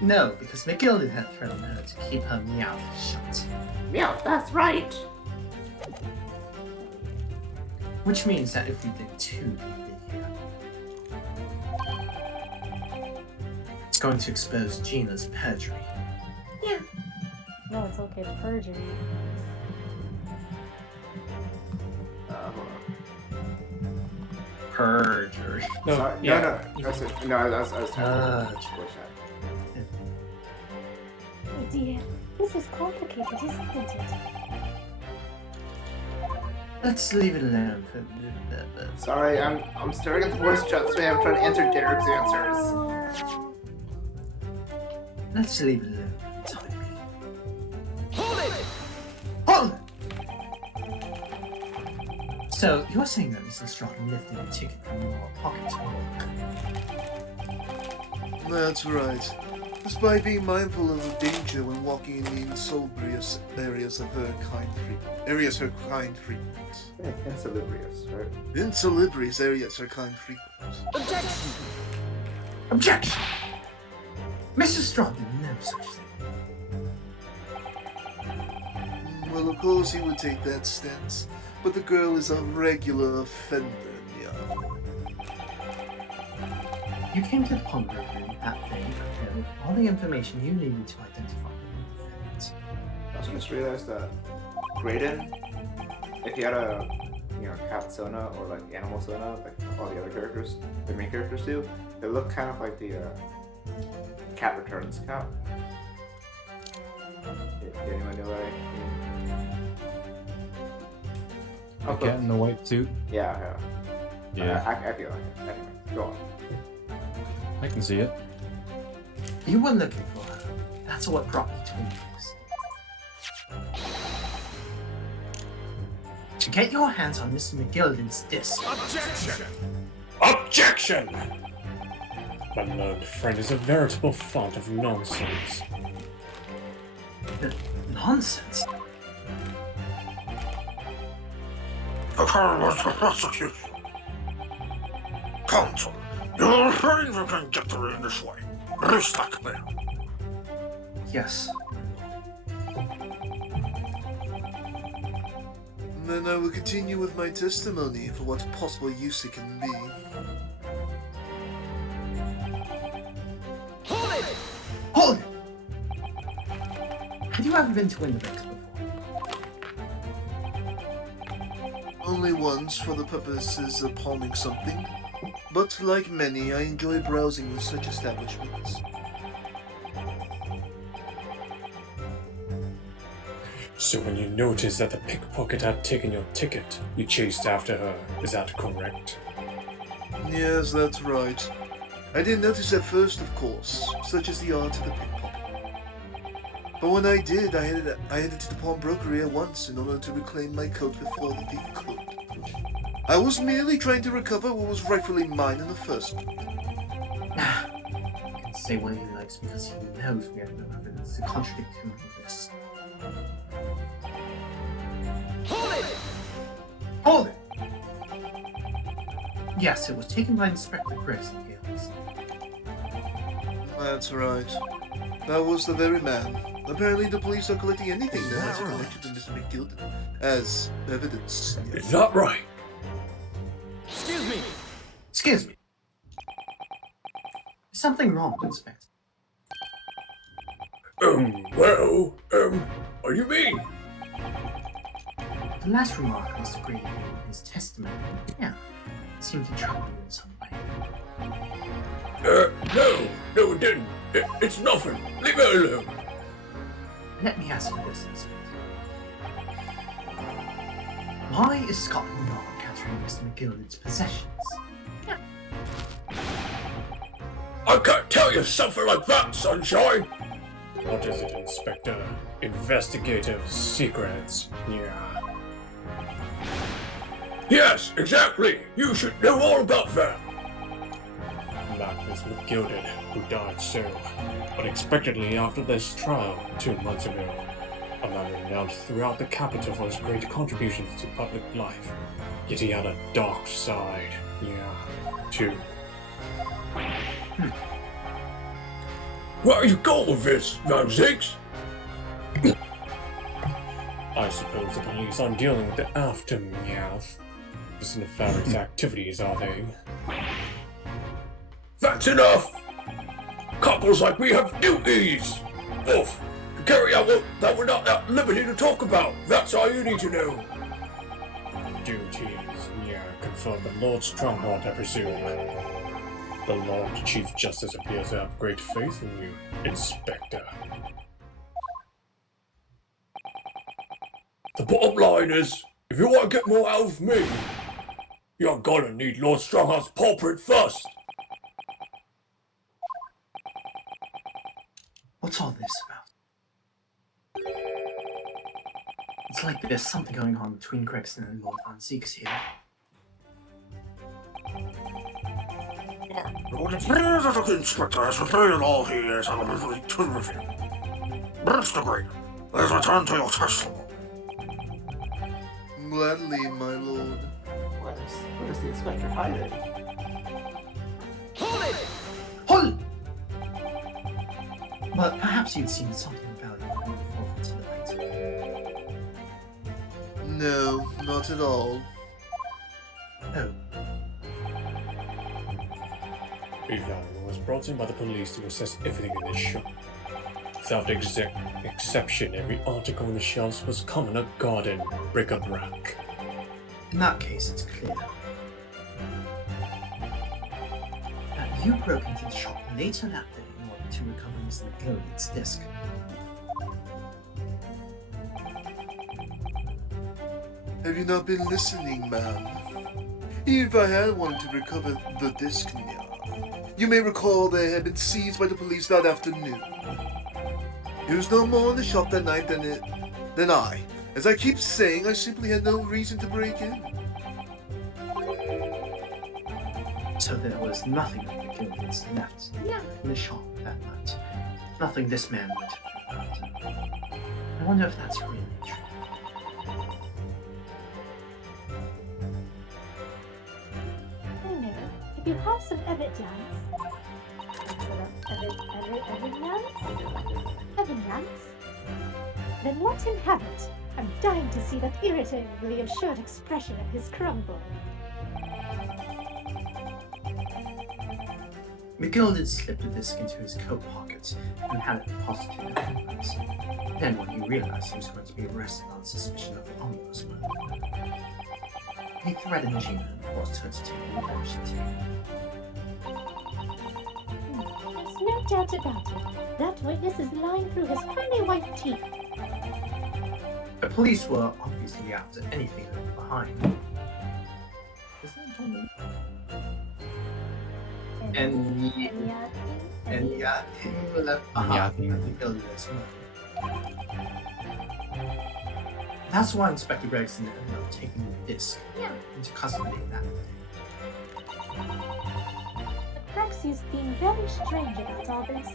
No, because McGilden had threatened her to keep her mouth shut. Yeah, that's right. Which means that if we did two, it's going to expose Gina's perjury. Yeah. No, it's okay, it's perjury. hold on. Perjury. No, Sorry, yeah. no, that's it. No, I was trying to Perjury. push that. Oh dear, this is complicated, isn't it? Let's leave it alone for Sorry, I'm staring at the voice chat spam trying to answer Derek's answers. Let's leave it alone for the time being. Hold it! So, you're saying that Mr. Straughn lifted a ticket from your pocket? That's right. Despite being mindful of the danger when walking in the insalubrious areas of her kind frequents. Insalubrious, right? Insalubrious areas her kind frequents. Objection! Mr. Straughn did no such thing. Well, of course he would take that stance, but the girl is a regular offender, yeah. You came to the Ponder room that day prepared with all the information you needed to identify the defendants. I also just realized that Graydon, if he had a cat Sona or like animal Sona, like all the other characters, the main characters do, they look kind of like the Cat Returns cat. Did anyone know what The cat in the white suit. Yeah. Yeah. I feel like it. Anyway, go on. I can see it. You were looking for her. That's what brought me to you. To get your hands on Mr. McGilden's disc. Objection! Objection! My learned friend is a veritable font of nonsense. Nonsense? The was the prosecution. Counsel, you're afraid we can get her in this way. Mr. Clear. Yes. Then I will continue with my testimony for what possible use it can be. Hold it! Have you ever been to Winterbanks before? Only once for the purposes of palming something, but like many, I enjoy browsing with such establishments. So when you noticed that the pickpocket had taken your ticket, you chased after her. Is that correct? Yes, that's right. I didn't notice at first, of course, such is the art of the pickpocket. But when I did, I headed to the pawnbrokery at once in order to reclaim my coat before the thief could. I was merely trying to recover what was rightfully mine in the first place. You can say what he likes because he knows we have no evidence to contradict him in this. Hold it! Hold it! Yes, it was taken by Inspector Chris and Gales. That's right. That was the very man. Apparently the police are collecting anything that has a connection to Mr. McGilden as evidence. Is that right? Excuse me! Excuse me. Is something wrong, Inspector? Well, what do you mean? The last remark must agree with his testimony. Yeah, it seemed to trouble you in some way. No, it didn't. It's nothing. Leave it alone. Let me ask you this, Inspector. Why is Scotland Yard capturing Mr. McGilden's possessions? I can't tell you something like that, Sunshine! What is it, Inspector? Investigative secrets. Yeah. Yes, exactly! You should know all about that! Magnus McGilded, who died so unexpectedly after this trial 2 months ago. A man renowned throughout the capital for his great contributions to public life. Yet he had a dark side. Yeah, too. Where are you going with this, Van Zix? I suppose the police aren't dealing with the aftermath. Just nefarious activities, are they? That's enough! Couples like me have duties! Off! To carry out that we're not at liberty to talk about. That's all you need to know. Duties, yeah, confirm the Lord Strongheart, I presume. The Lord Chief Justice appears to have great faith in you, Inspector. The bottom line is, if you want to get more out of me, you're gonna need Lord Strongheart's paw print first. What's all this about? It's like there's something going on between Gregson and Lord Van Zeeks here. Well, it appears that the Inspector has prepared all he is elementary to review. Mr. Green, let's return to your testimony. Gladly, my lord. What is the inspector hiding? Hold it! Hold! But perhaps you'd seen something valuable in the forefront tonight. No, not at all. Oh. Ivan was brought in by the police to assess everything in this shop. Without exception, every article on the shelves was common a garden bric-a-brac. In that case, it's clear. Now, you broke into the shop later that day in order to recover Mr. McGilden's disc. Have you not been listening, ma'am? If I had wanted to recover the disc now, you may recall they had been seized by the police that afternoon. He was no more in the shop that night than I. As I keep saying, I simply had no reason to break in. So there was nothing of McGilden's left in the shop that night. Nothing this man would have forgotten. I wonder if that's really true. I know. If you have some evidence, then let him have it. I'm dying to see that irritatingly assured expression of his crumble. McGilden slipped the disc into his coat pocket and had it deposited in the envelopes. Then, when he realized he was going to be arrested on suspicion of omnibus murder, he threatened Gina and forced her to take revenge There's no doubt about it. That witness is lying through his pearly white teeth. The police were obviously after anything left behind. Is that Tommy? Anything left behind Anything. McGilden as well. That's why Inspector Gregson ended up taking the disc into custody that day. Rexy's being very strange about all this.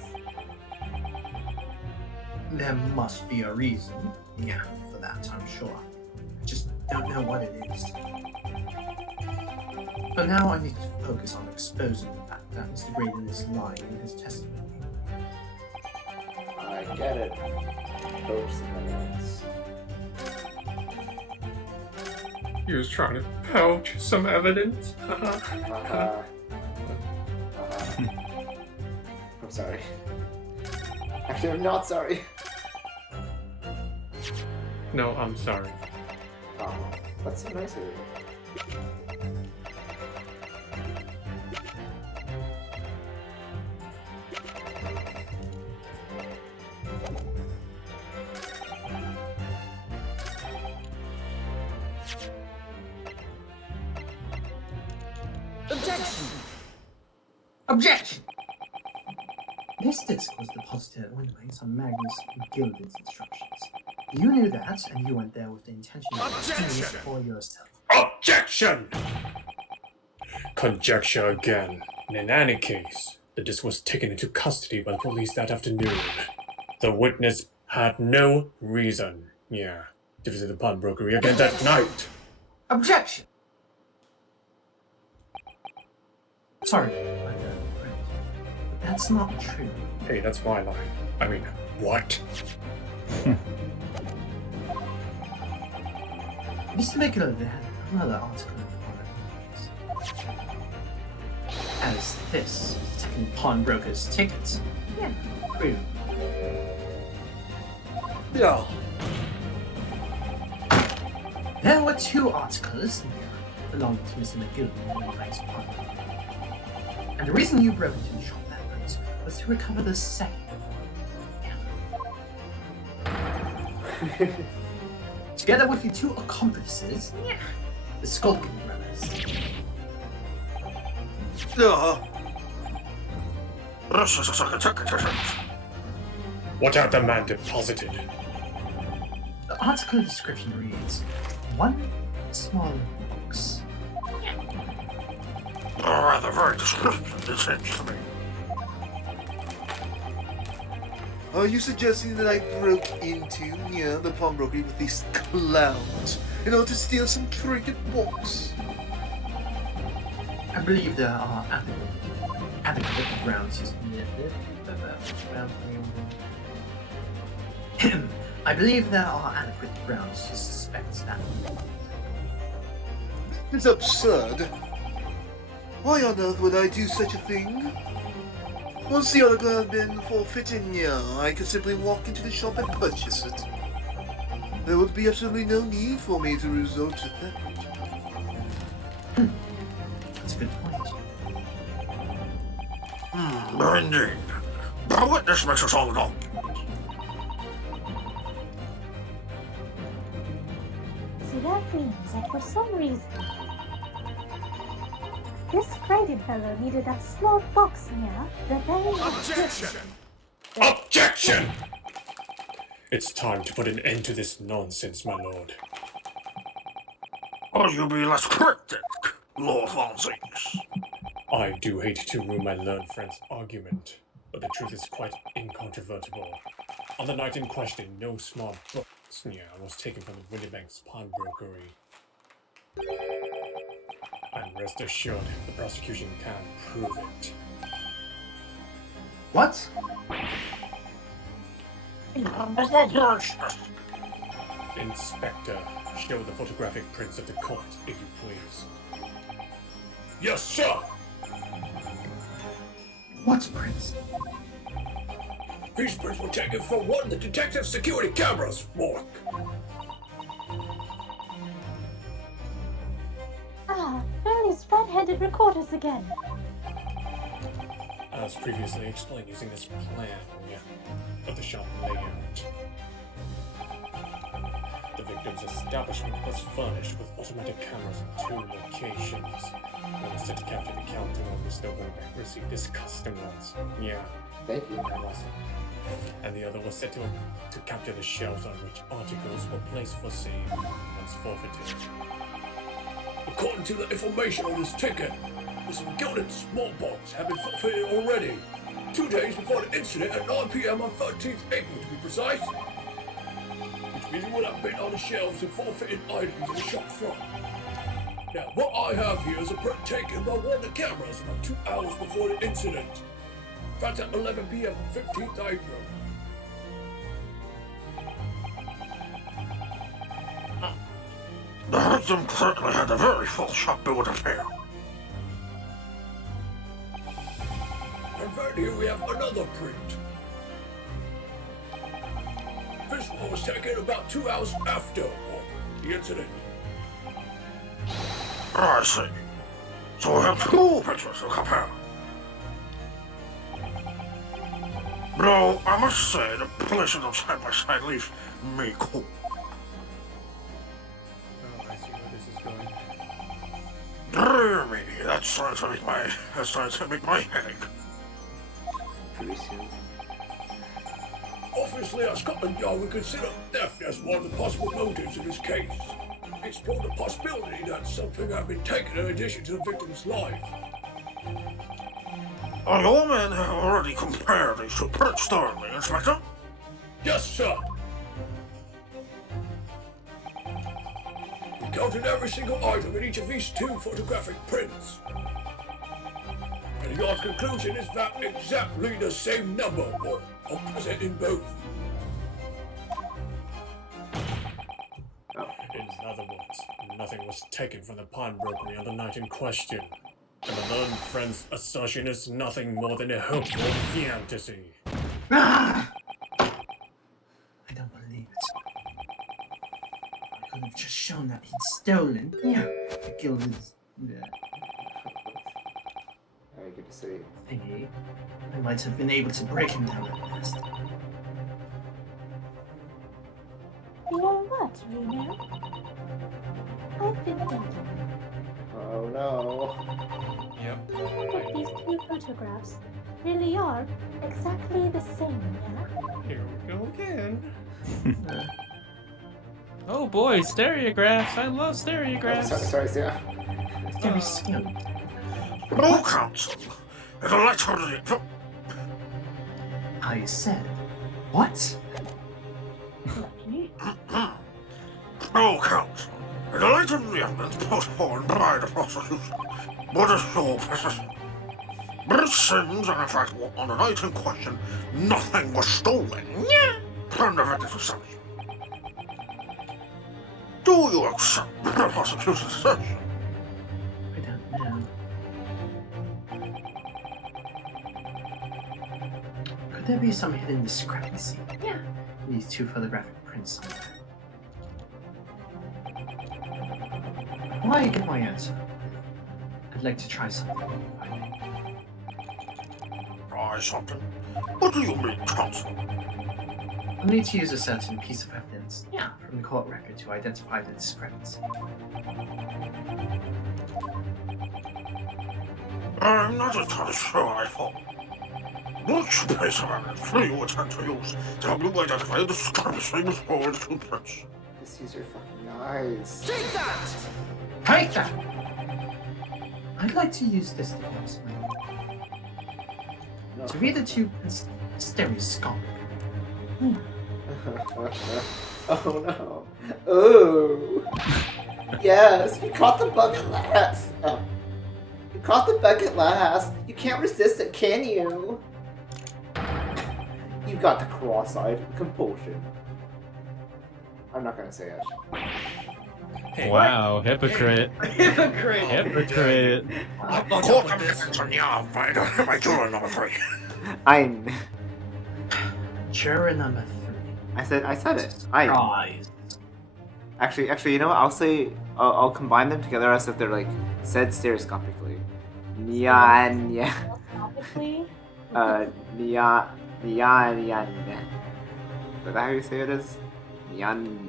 There must be a reason, for that, I'm sure. I just don't know what it is. For now, I need to focus on exposing the fact that Mr. Graydon is lying in his testimony. I get it. Folks and evidence. He was trying to poach some evidence. I'm sorry. Actually, I'm not sorry. No, I'm sorry. Oh, that's so nice of you. Objection! This disc was deposited at Windwings on Magnus McGilden's instructions. You knew that, and you went there with the intention of obtaining it for yourself. Objection! Conjecture again. In any case, the disc was taken into custody by the police that afternoon. The witness had no reason, to visit the pawnbrokery again that night. Objection! Sorry, my friend, but that's not true. Hey, that's my line. I mean, what? Just to make it over, they had another article in the pawnbroker's. As this, taking pawnbroker's tickets. Yeah, true. Yeah. There were two articles belonging to Mr. McGilden in Windwings pawnbroker. And the reason you broke into the shop that night was to recover the second. Together with your two accomplices, the Skulkin brothers. What had the man deposited? The article description reads, one small box. Rather very descriptive, it seems to me. Are you suggesting that I broke into, the pawnbrokery with these clowns in order to steal some trinket box? I believe there are adequate grounds to I believe there are adequate grounds to suspect that. It's absurd. Why on earth would I do such a thing? Once the article had been forfeited, I could simply walk into the shop and purchase it. There would be absolutely no need for me to resort to theft. That's a good point. Indeed. The witness makes us all know. So that means that for some reason, this Graydon fellow needed that small box near the very Objection! Objection! It's time to put an end to this nonsense, my lord. Or you be less cryptic, Lord Von Zinks. I do hate to ruin my learned friend's argument, but the truth is quite incontrovertible. On the night in question, no small box was taken from the Windybank's pawnbrokery. And rest assured, the prosecution can prove it. What? Inspector, show the photographic prints of the court, if you please. Yes, sir! What prints? These prints were taken from one of the detective's security cameras, Warwick. Ah, Burley's red-handed recorders again. As previously explained, using this plan of the shop layout. The victim's establishment was furnished with automatic cameras in 2 locations. When it's set to capture the counting of Mr. Winback received his customers. Thank you. And the other was set to capture the shelves on which articles were placed for sale once forfeited. According to the information on this ticket, this gilded smallpox had been forfeited already, 2 days before the incident at 9 p.m. on 13th April to be precise. Which means it would have been on the shelves and forfeited items in the shop front. Now, what I have here is a print taken by one of the cameras about 2 hours before the incident. That's at 11 p.m. on 15th April. The victim certainly had a very full shop bill to pay. And then here we have another print. This one was taken about 2 hours after the incident. I see. So we have 2 pictures to compare. No, I must say the placing them side by side leaves me cool. Oh, I see where this is going. Dear me, that's starting to make my head ache. Pretty soon. Obviously, at Scotland Yard, we consider theft as one of the possible motives in this case. Explore the possibility that something had been taken in addition to the victim's life. Your men have already compared these 2 prints thoroughly, Inspector? Yes, sir. We counted every single item in each of these 2 photographic prints. And the yard's conclusion is that exactly the same number were opposite in both. In other words, nothing was taken from the pawnbrokery on the night in question. And the learned friend's assertion is nothing more than a hopeful fantasy. Ah! I don't believe it. I could have just shown that he'd stolen. Yeah, the gilded Very good to see. thingy. I might have been able to break him down at last. You know what, Reno? I've been thinking Oh no. Yep. that these 2 photographs really are exactly the same, yeah? Here we go again. Oh boy, stereographs! I love Oh, stereographs. sorry, Sarah. Very skilled. No counsel. It's a letter to I said, what? No counsel. In the light of the evidence put forward by the prosecution, what is your position? But it seems that in fact on the night in question, nothing was stolen. From the witness assumption. Do you accept the prosecution's assertion? I don't know. Could there be some hidden discrepancy? Yeah. In these 2 photographic prints somewhere? Before I give my answer, I'd like to try something. If I may. Try something? What do you mean, counsel? I'll need to use a certain piece of evidence, from the court record to identify the discrepancy. I'm not entirely sure I follow. Which piece of evidence do you intend to use to help you identify the discrepancy between the 2 prints? Just use your fucking eyes. Take that! Take that! I'd like to use this device to read the 2 prints stereoscopic. Oh no. Oh. Yes, you caught the bug at last. Oh. You caught the bug at last. You can't resist it, can you? You got the cross-eyed compulsion. I'm not gonna say it. Hey, Wow, hypocrite. Hypocrite. Hypocrite. Court evidence on your my juror number 3. I'm. Juror number 3. I said it. Surprise. Actually, you know what? I'll combine them together as if they're like said stereoscopically. Nyan. Philosophically, Nyan. Is that how you say it is? Nyan.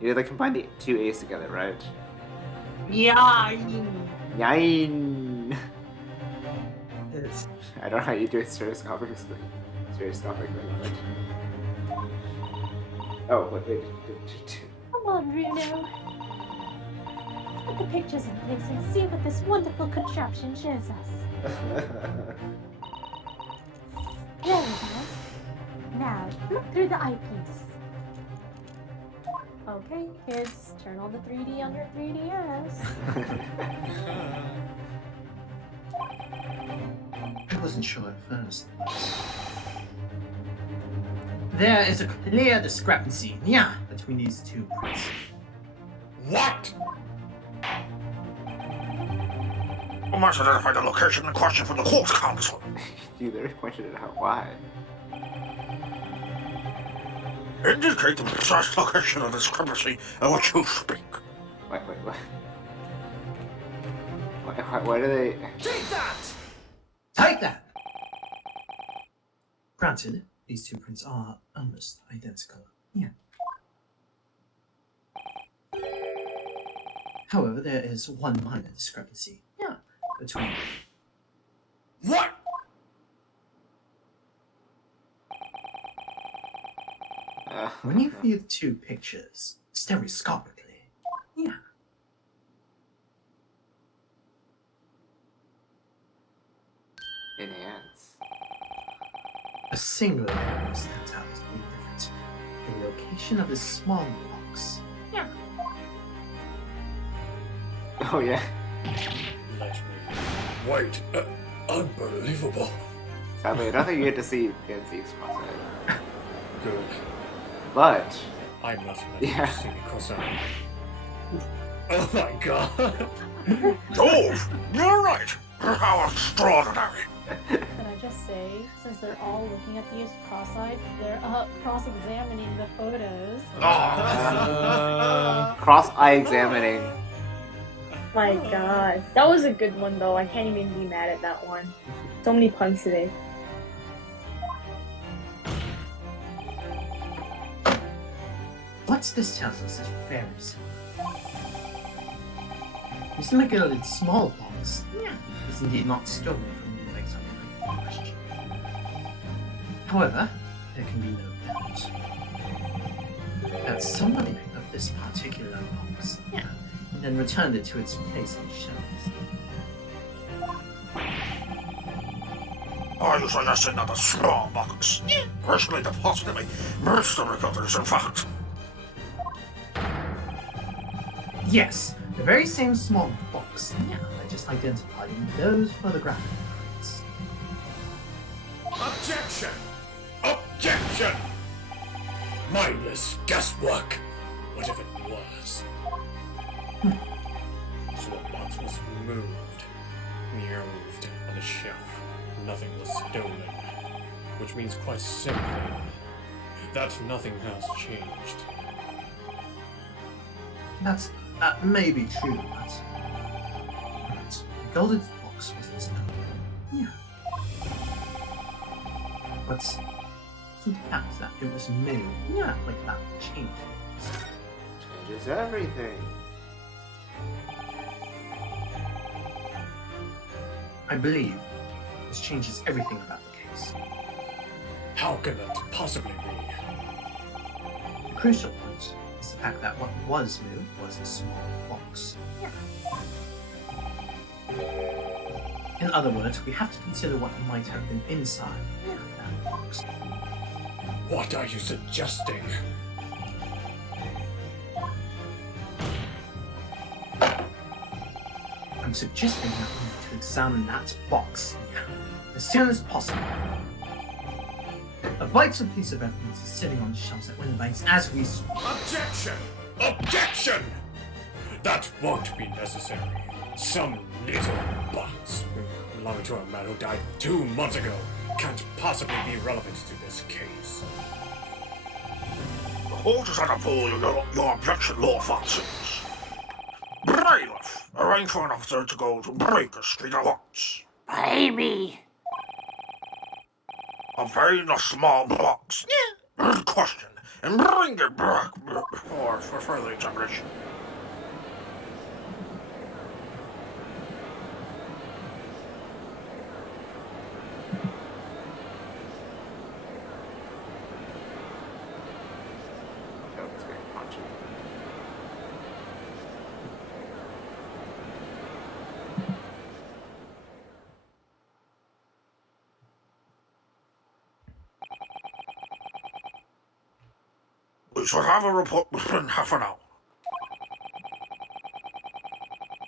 You like combine the 2 A's together, right? Yeah. Nyan. I don't know how you do it stereoscopically. Oh, wait. Come on, Bruno. Put the pictures in place and see what this wonderful contraption shows us. There we go. Now, look through the eyepiece. Okay, kids, turn on the 3D on your 3DS. I wasn't sure at first. There is a clear discrepancy, yeah, between these two prints. What? We must identify the location in question from the court council. You literally pointed it out. Why? Indicate the precise location of the discrepancy of which you speak. Wait. Why do they... Take that! Take that! Granted, these two prints are almost identical. Yeah. However, there is one minor discrepancy. Yeah. Between... What? When you view the two pictures stereoscopically, yeah. Enhance. A single area stands out as being different. The location of the small box. Yeah. Oh yeah. Let me. Wait. Unbelievable. Sadly, I don't think you get to see Fancy's cross-eyed. Good. But... I must let Yeah. you see me cross-eyed. Oh my god. Dove, you're right. How extraordinary. Can I just say, since they're all looking at these cross-eyed, they're cross-examining the photos. Cross-eye examining. My god. That was a good one though. I can't even be mad at that one. So many puns today. What this tells us is very simple. Mr. McGillicud's small box is indeed not stolen from the examining question. However, there can be no doubt that somebody picked up this particular box and then returned it to its place on the shelves. Are you suggesting that the small box, personally deposited by Mr. McGillicud, is in fact... Yes, the very same small box. Yeah, I just identified in those photographic prints. Objection! Objection! Mindless guesswork. What if it was? So the box was moved on the shelf. Nothing was stolen. Which means quite simply that nothing has changed. That may be true, but... Right. Gilded box wasn't stolen. Yeah. But the fact that it was moved, like that changed things. Changes everything. I believe this changes everything about the case. How can that possibly be? The crucial point is the fact that what was moved was a small box. In other words, we have to consider what might have been inside that box. What are you suggesting? I'm suggesting that we need to examine that box as soon as possible. A vital piece of evidence is sitting on the shelves at Winterbanks as we speak. Objection! Objection! That won't be necessary. Some little box belonging to a man who died 2 months ago can't possibly be relevant to this case. Hold us at a pool, your objection, Lord Francis. Bailiff, arrange for an officer to go to Baker Street at once. Amy! Obtain the small box in question and bring it back for further examination. We should have a report within half an hour.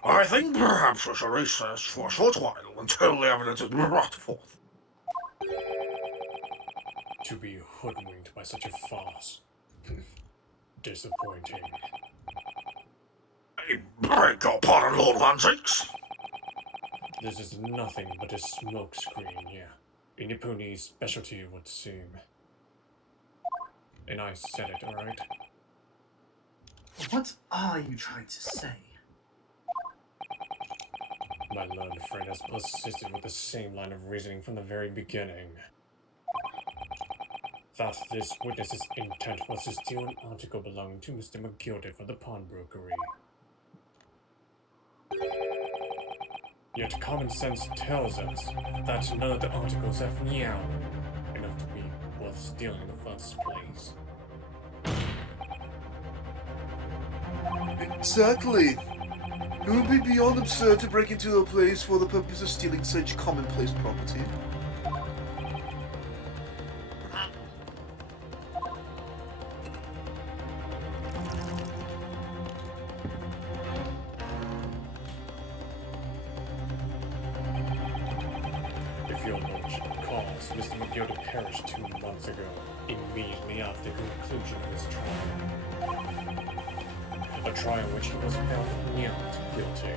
I think perhaps we should recess for a short while until the evidence is brought forth. To be hoodwinked by such a farce. Disappointing. I beg your pardon, Lord Landsakes. This is nothing but a smokescreen, yeah. Inipuni's specialty, it would seem. And I said it, alright? What are you trying to say? My learned friend has persisted with the same line of reasoning from the very beginning. That this witness's intent was to steal an article belonging to Mr. McGilded for the pawnbrokery. Yet common sense tells us that none of the articles have meow enough to be worth stealing in the first place. Exactly. It would be beyond absurd to break into a place for the purpose of stealing such commonplace property. If your lordship recalls, Mr. McGilded perished 2 months ago, immediately after the conclusion of his trial. A trial in which he was found not guilty.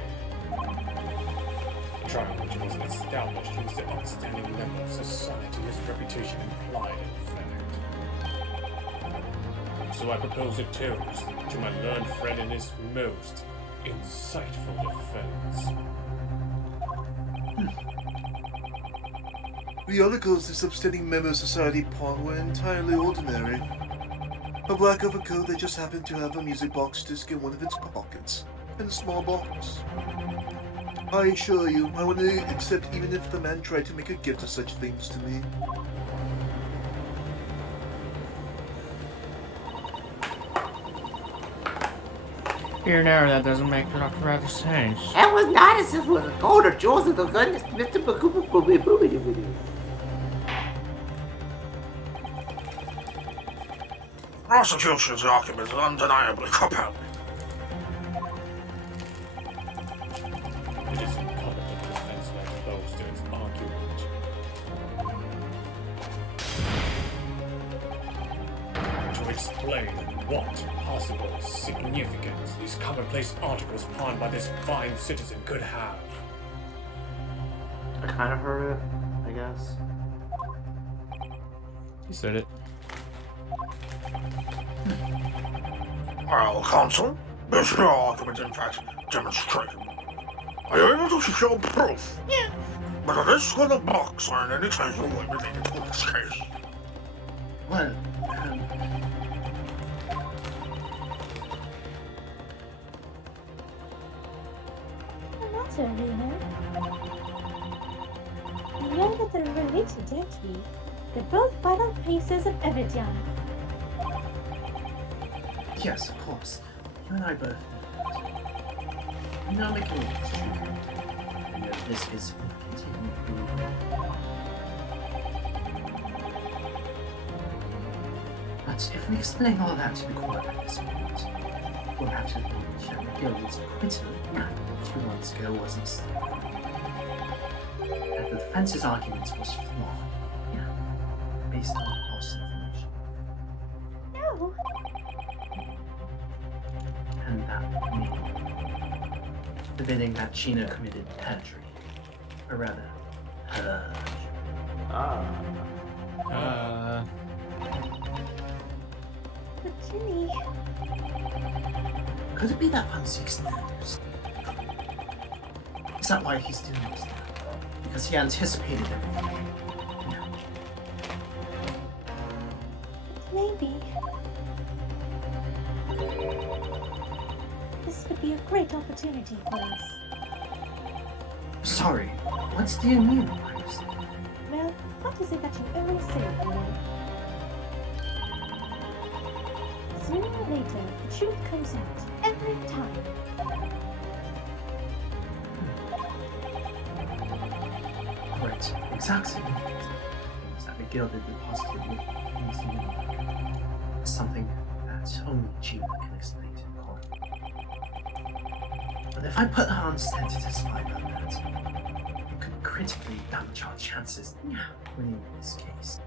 A trial in which it was established he was an outstanding member of society, his reputation implied in fact. So I propose a toast to my learned friend in his most insightful defense. The articles this upstanding member of society pawned were entirely ordinary. A black overcoat that just happened to have a music box disc in one of its pockets, and a small box. I assure you, I wouldn't accept even if the man tried to make a gift of such things to me. Here now, that doesn't make a lot of rather sense. That was not as simple as a gold or jewels of the goodness, Mr. Booby. Prosecution's argument is undeniably compelling. It is incumbent on the defense lawyer to boast in its argument. To explain what possible significance these commonplace articles pawned by this fine citizen could have. I kind of heard it, I guess. You said it. Well, counsel, is your argument in fact demonstrated? Are you able to show proof? Yeah. Whether this or the box are in any tangible way related to this case? Well, The matter, Reno? You know that they're related, don't we? They're both vital pieces of evidence. yes, of course. You and I both know that. No, McGill. I know this is but if we explain all that to the court at this point, we'll have to acknowledge that McGill's acquittal 2 months ago wasn't that the defense's argument was flawed, based on false information. No. And that means admitting that Gina committed perjury, or rather, But Ginny... Could it be that Van Ziek's knows? Is that why he's doing this now? Because he anticipated everything. Maybe. This would be a great opportunity for us. Sorry, what do you mean, Iris? Well, what is it that you always say, Reno? Sooner or later, the truth comes out. Every time. Right, exactly. Things that McGill did with positive with something that that only Gina can explain to the court. But if I put her on stand to testify about that, it could critically damage our chances of winning this case.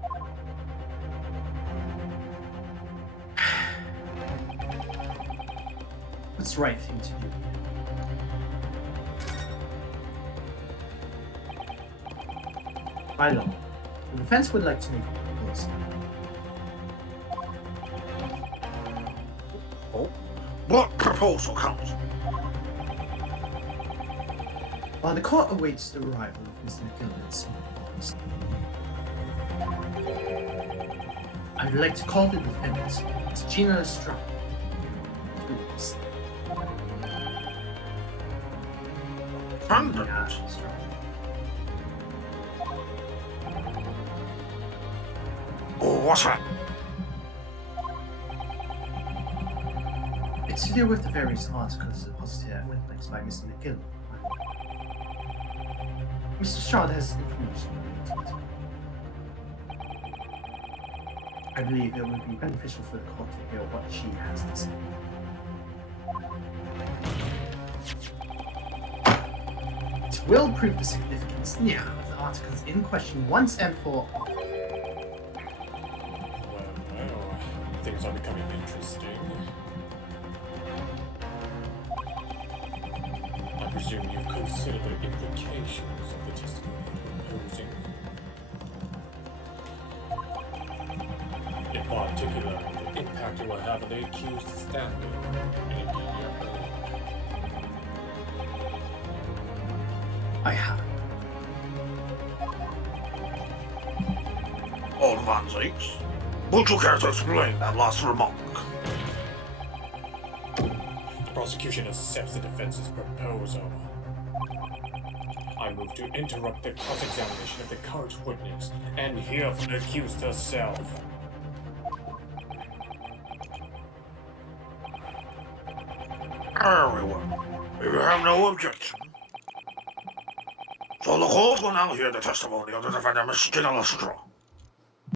What's the right thing to do? By law, the defense would like to make a proposal. What proposal, counsel? While the court awaits the arrival of Mr. McGilden's I would like to call the defendant, Ms. Gina Lestrade. Please. Oh, what's that? It's to do with the various articles deposited at Windlinks by Mr. McGill. Mr. Strad has information related to it. I believe it would be beneficial for the court to hear what she has to say. It will prove the significance of the articles in question once and for all. Well, things are becoming interesting. I presume you've considered the implications of the testimony you're proposing. In particular, the impact it will have on the accused standing in the I have. Old man Zeeks, would you care to explain that last remark? The prosecution accepts the defense's proposal. I move to interrupt the cross-examination of the current witness and hear from the accused herself. Very well. If you have no objection. So the court will now hear the testimony of the defendant, Miss Gina Lestrade.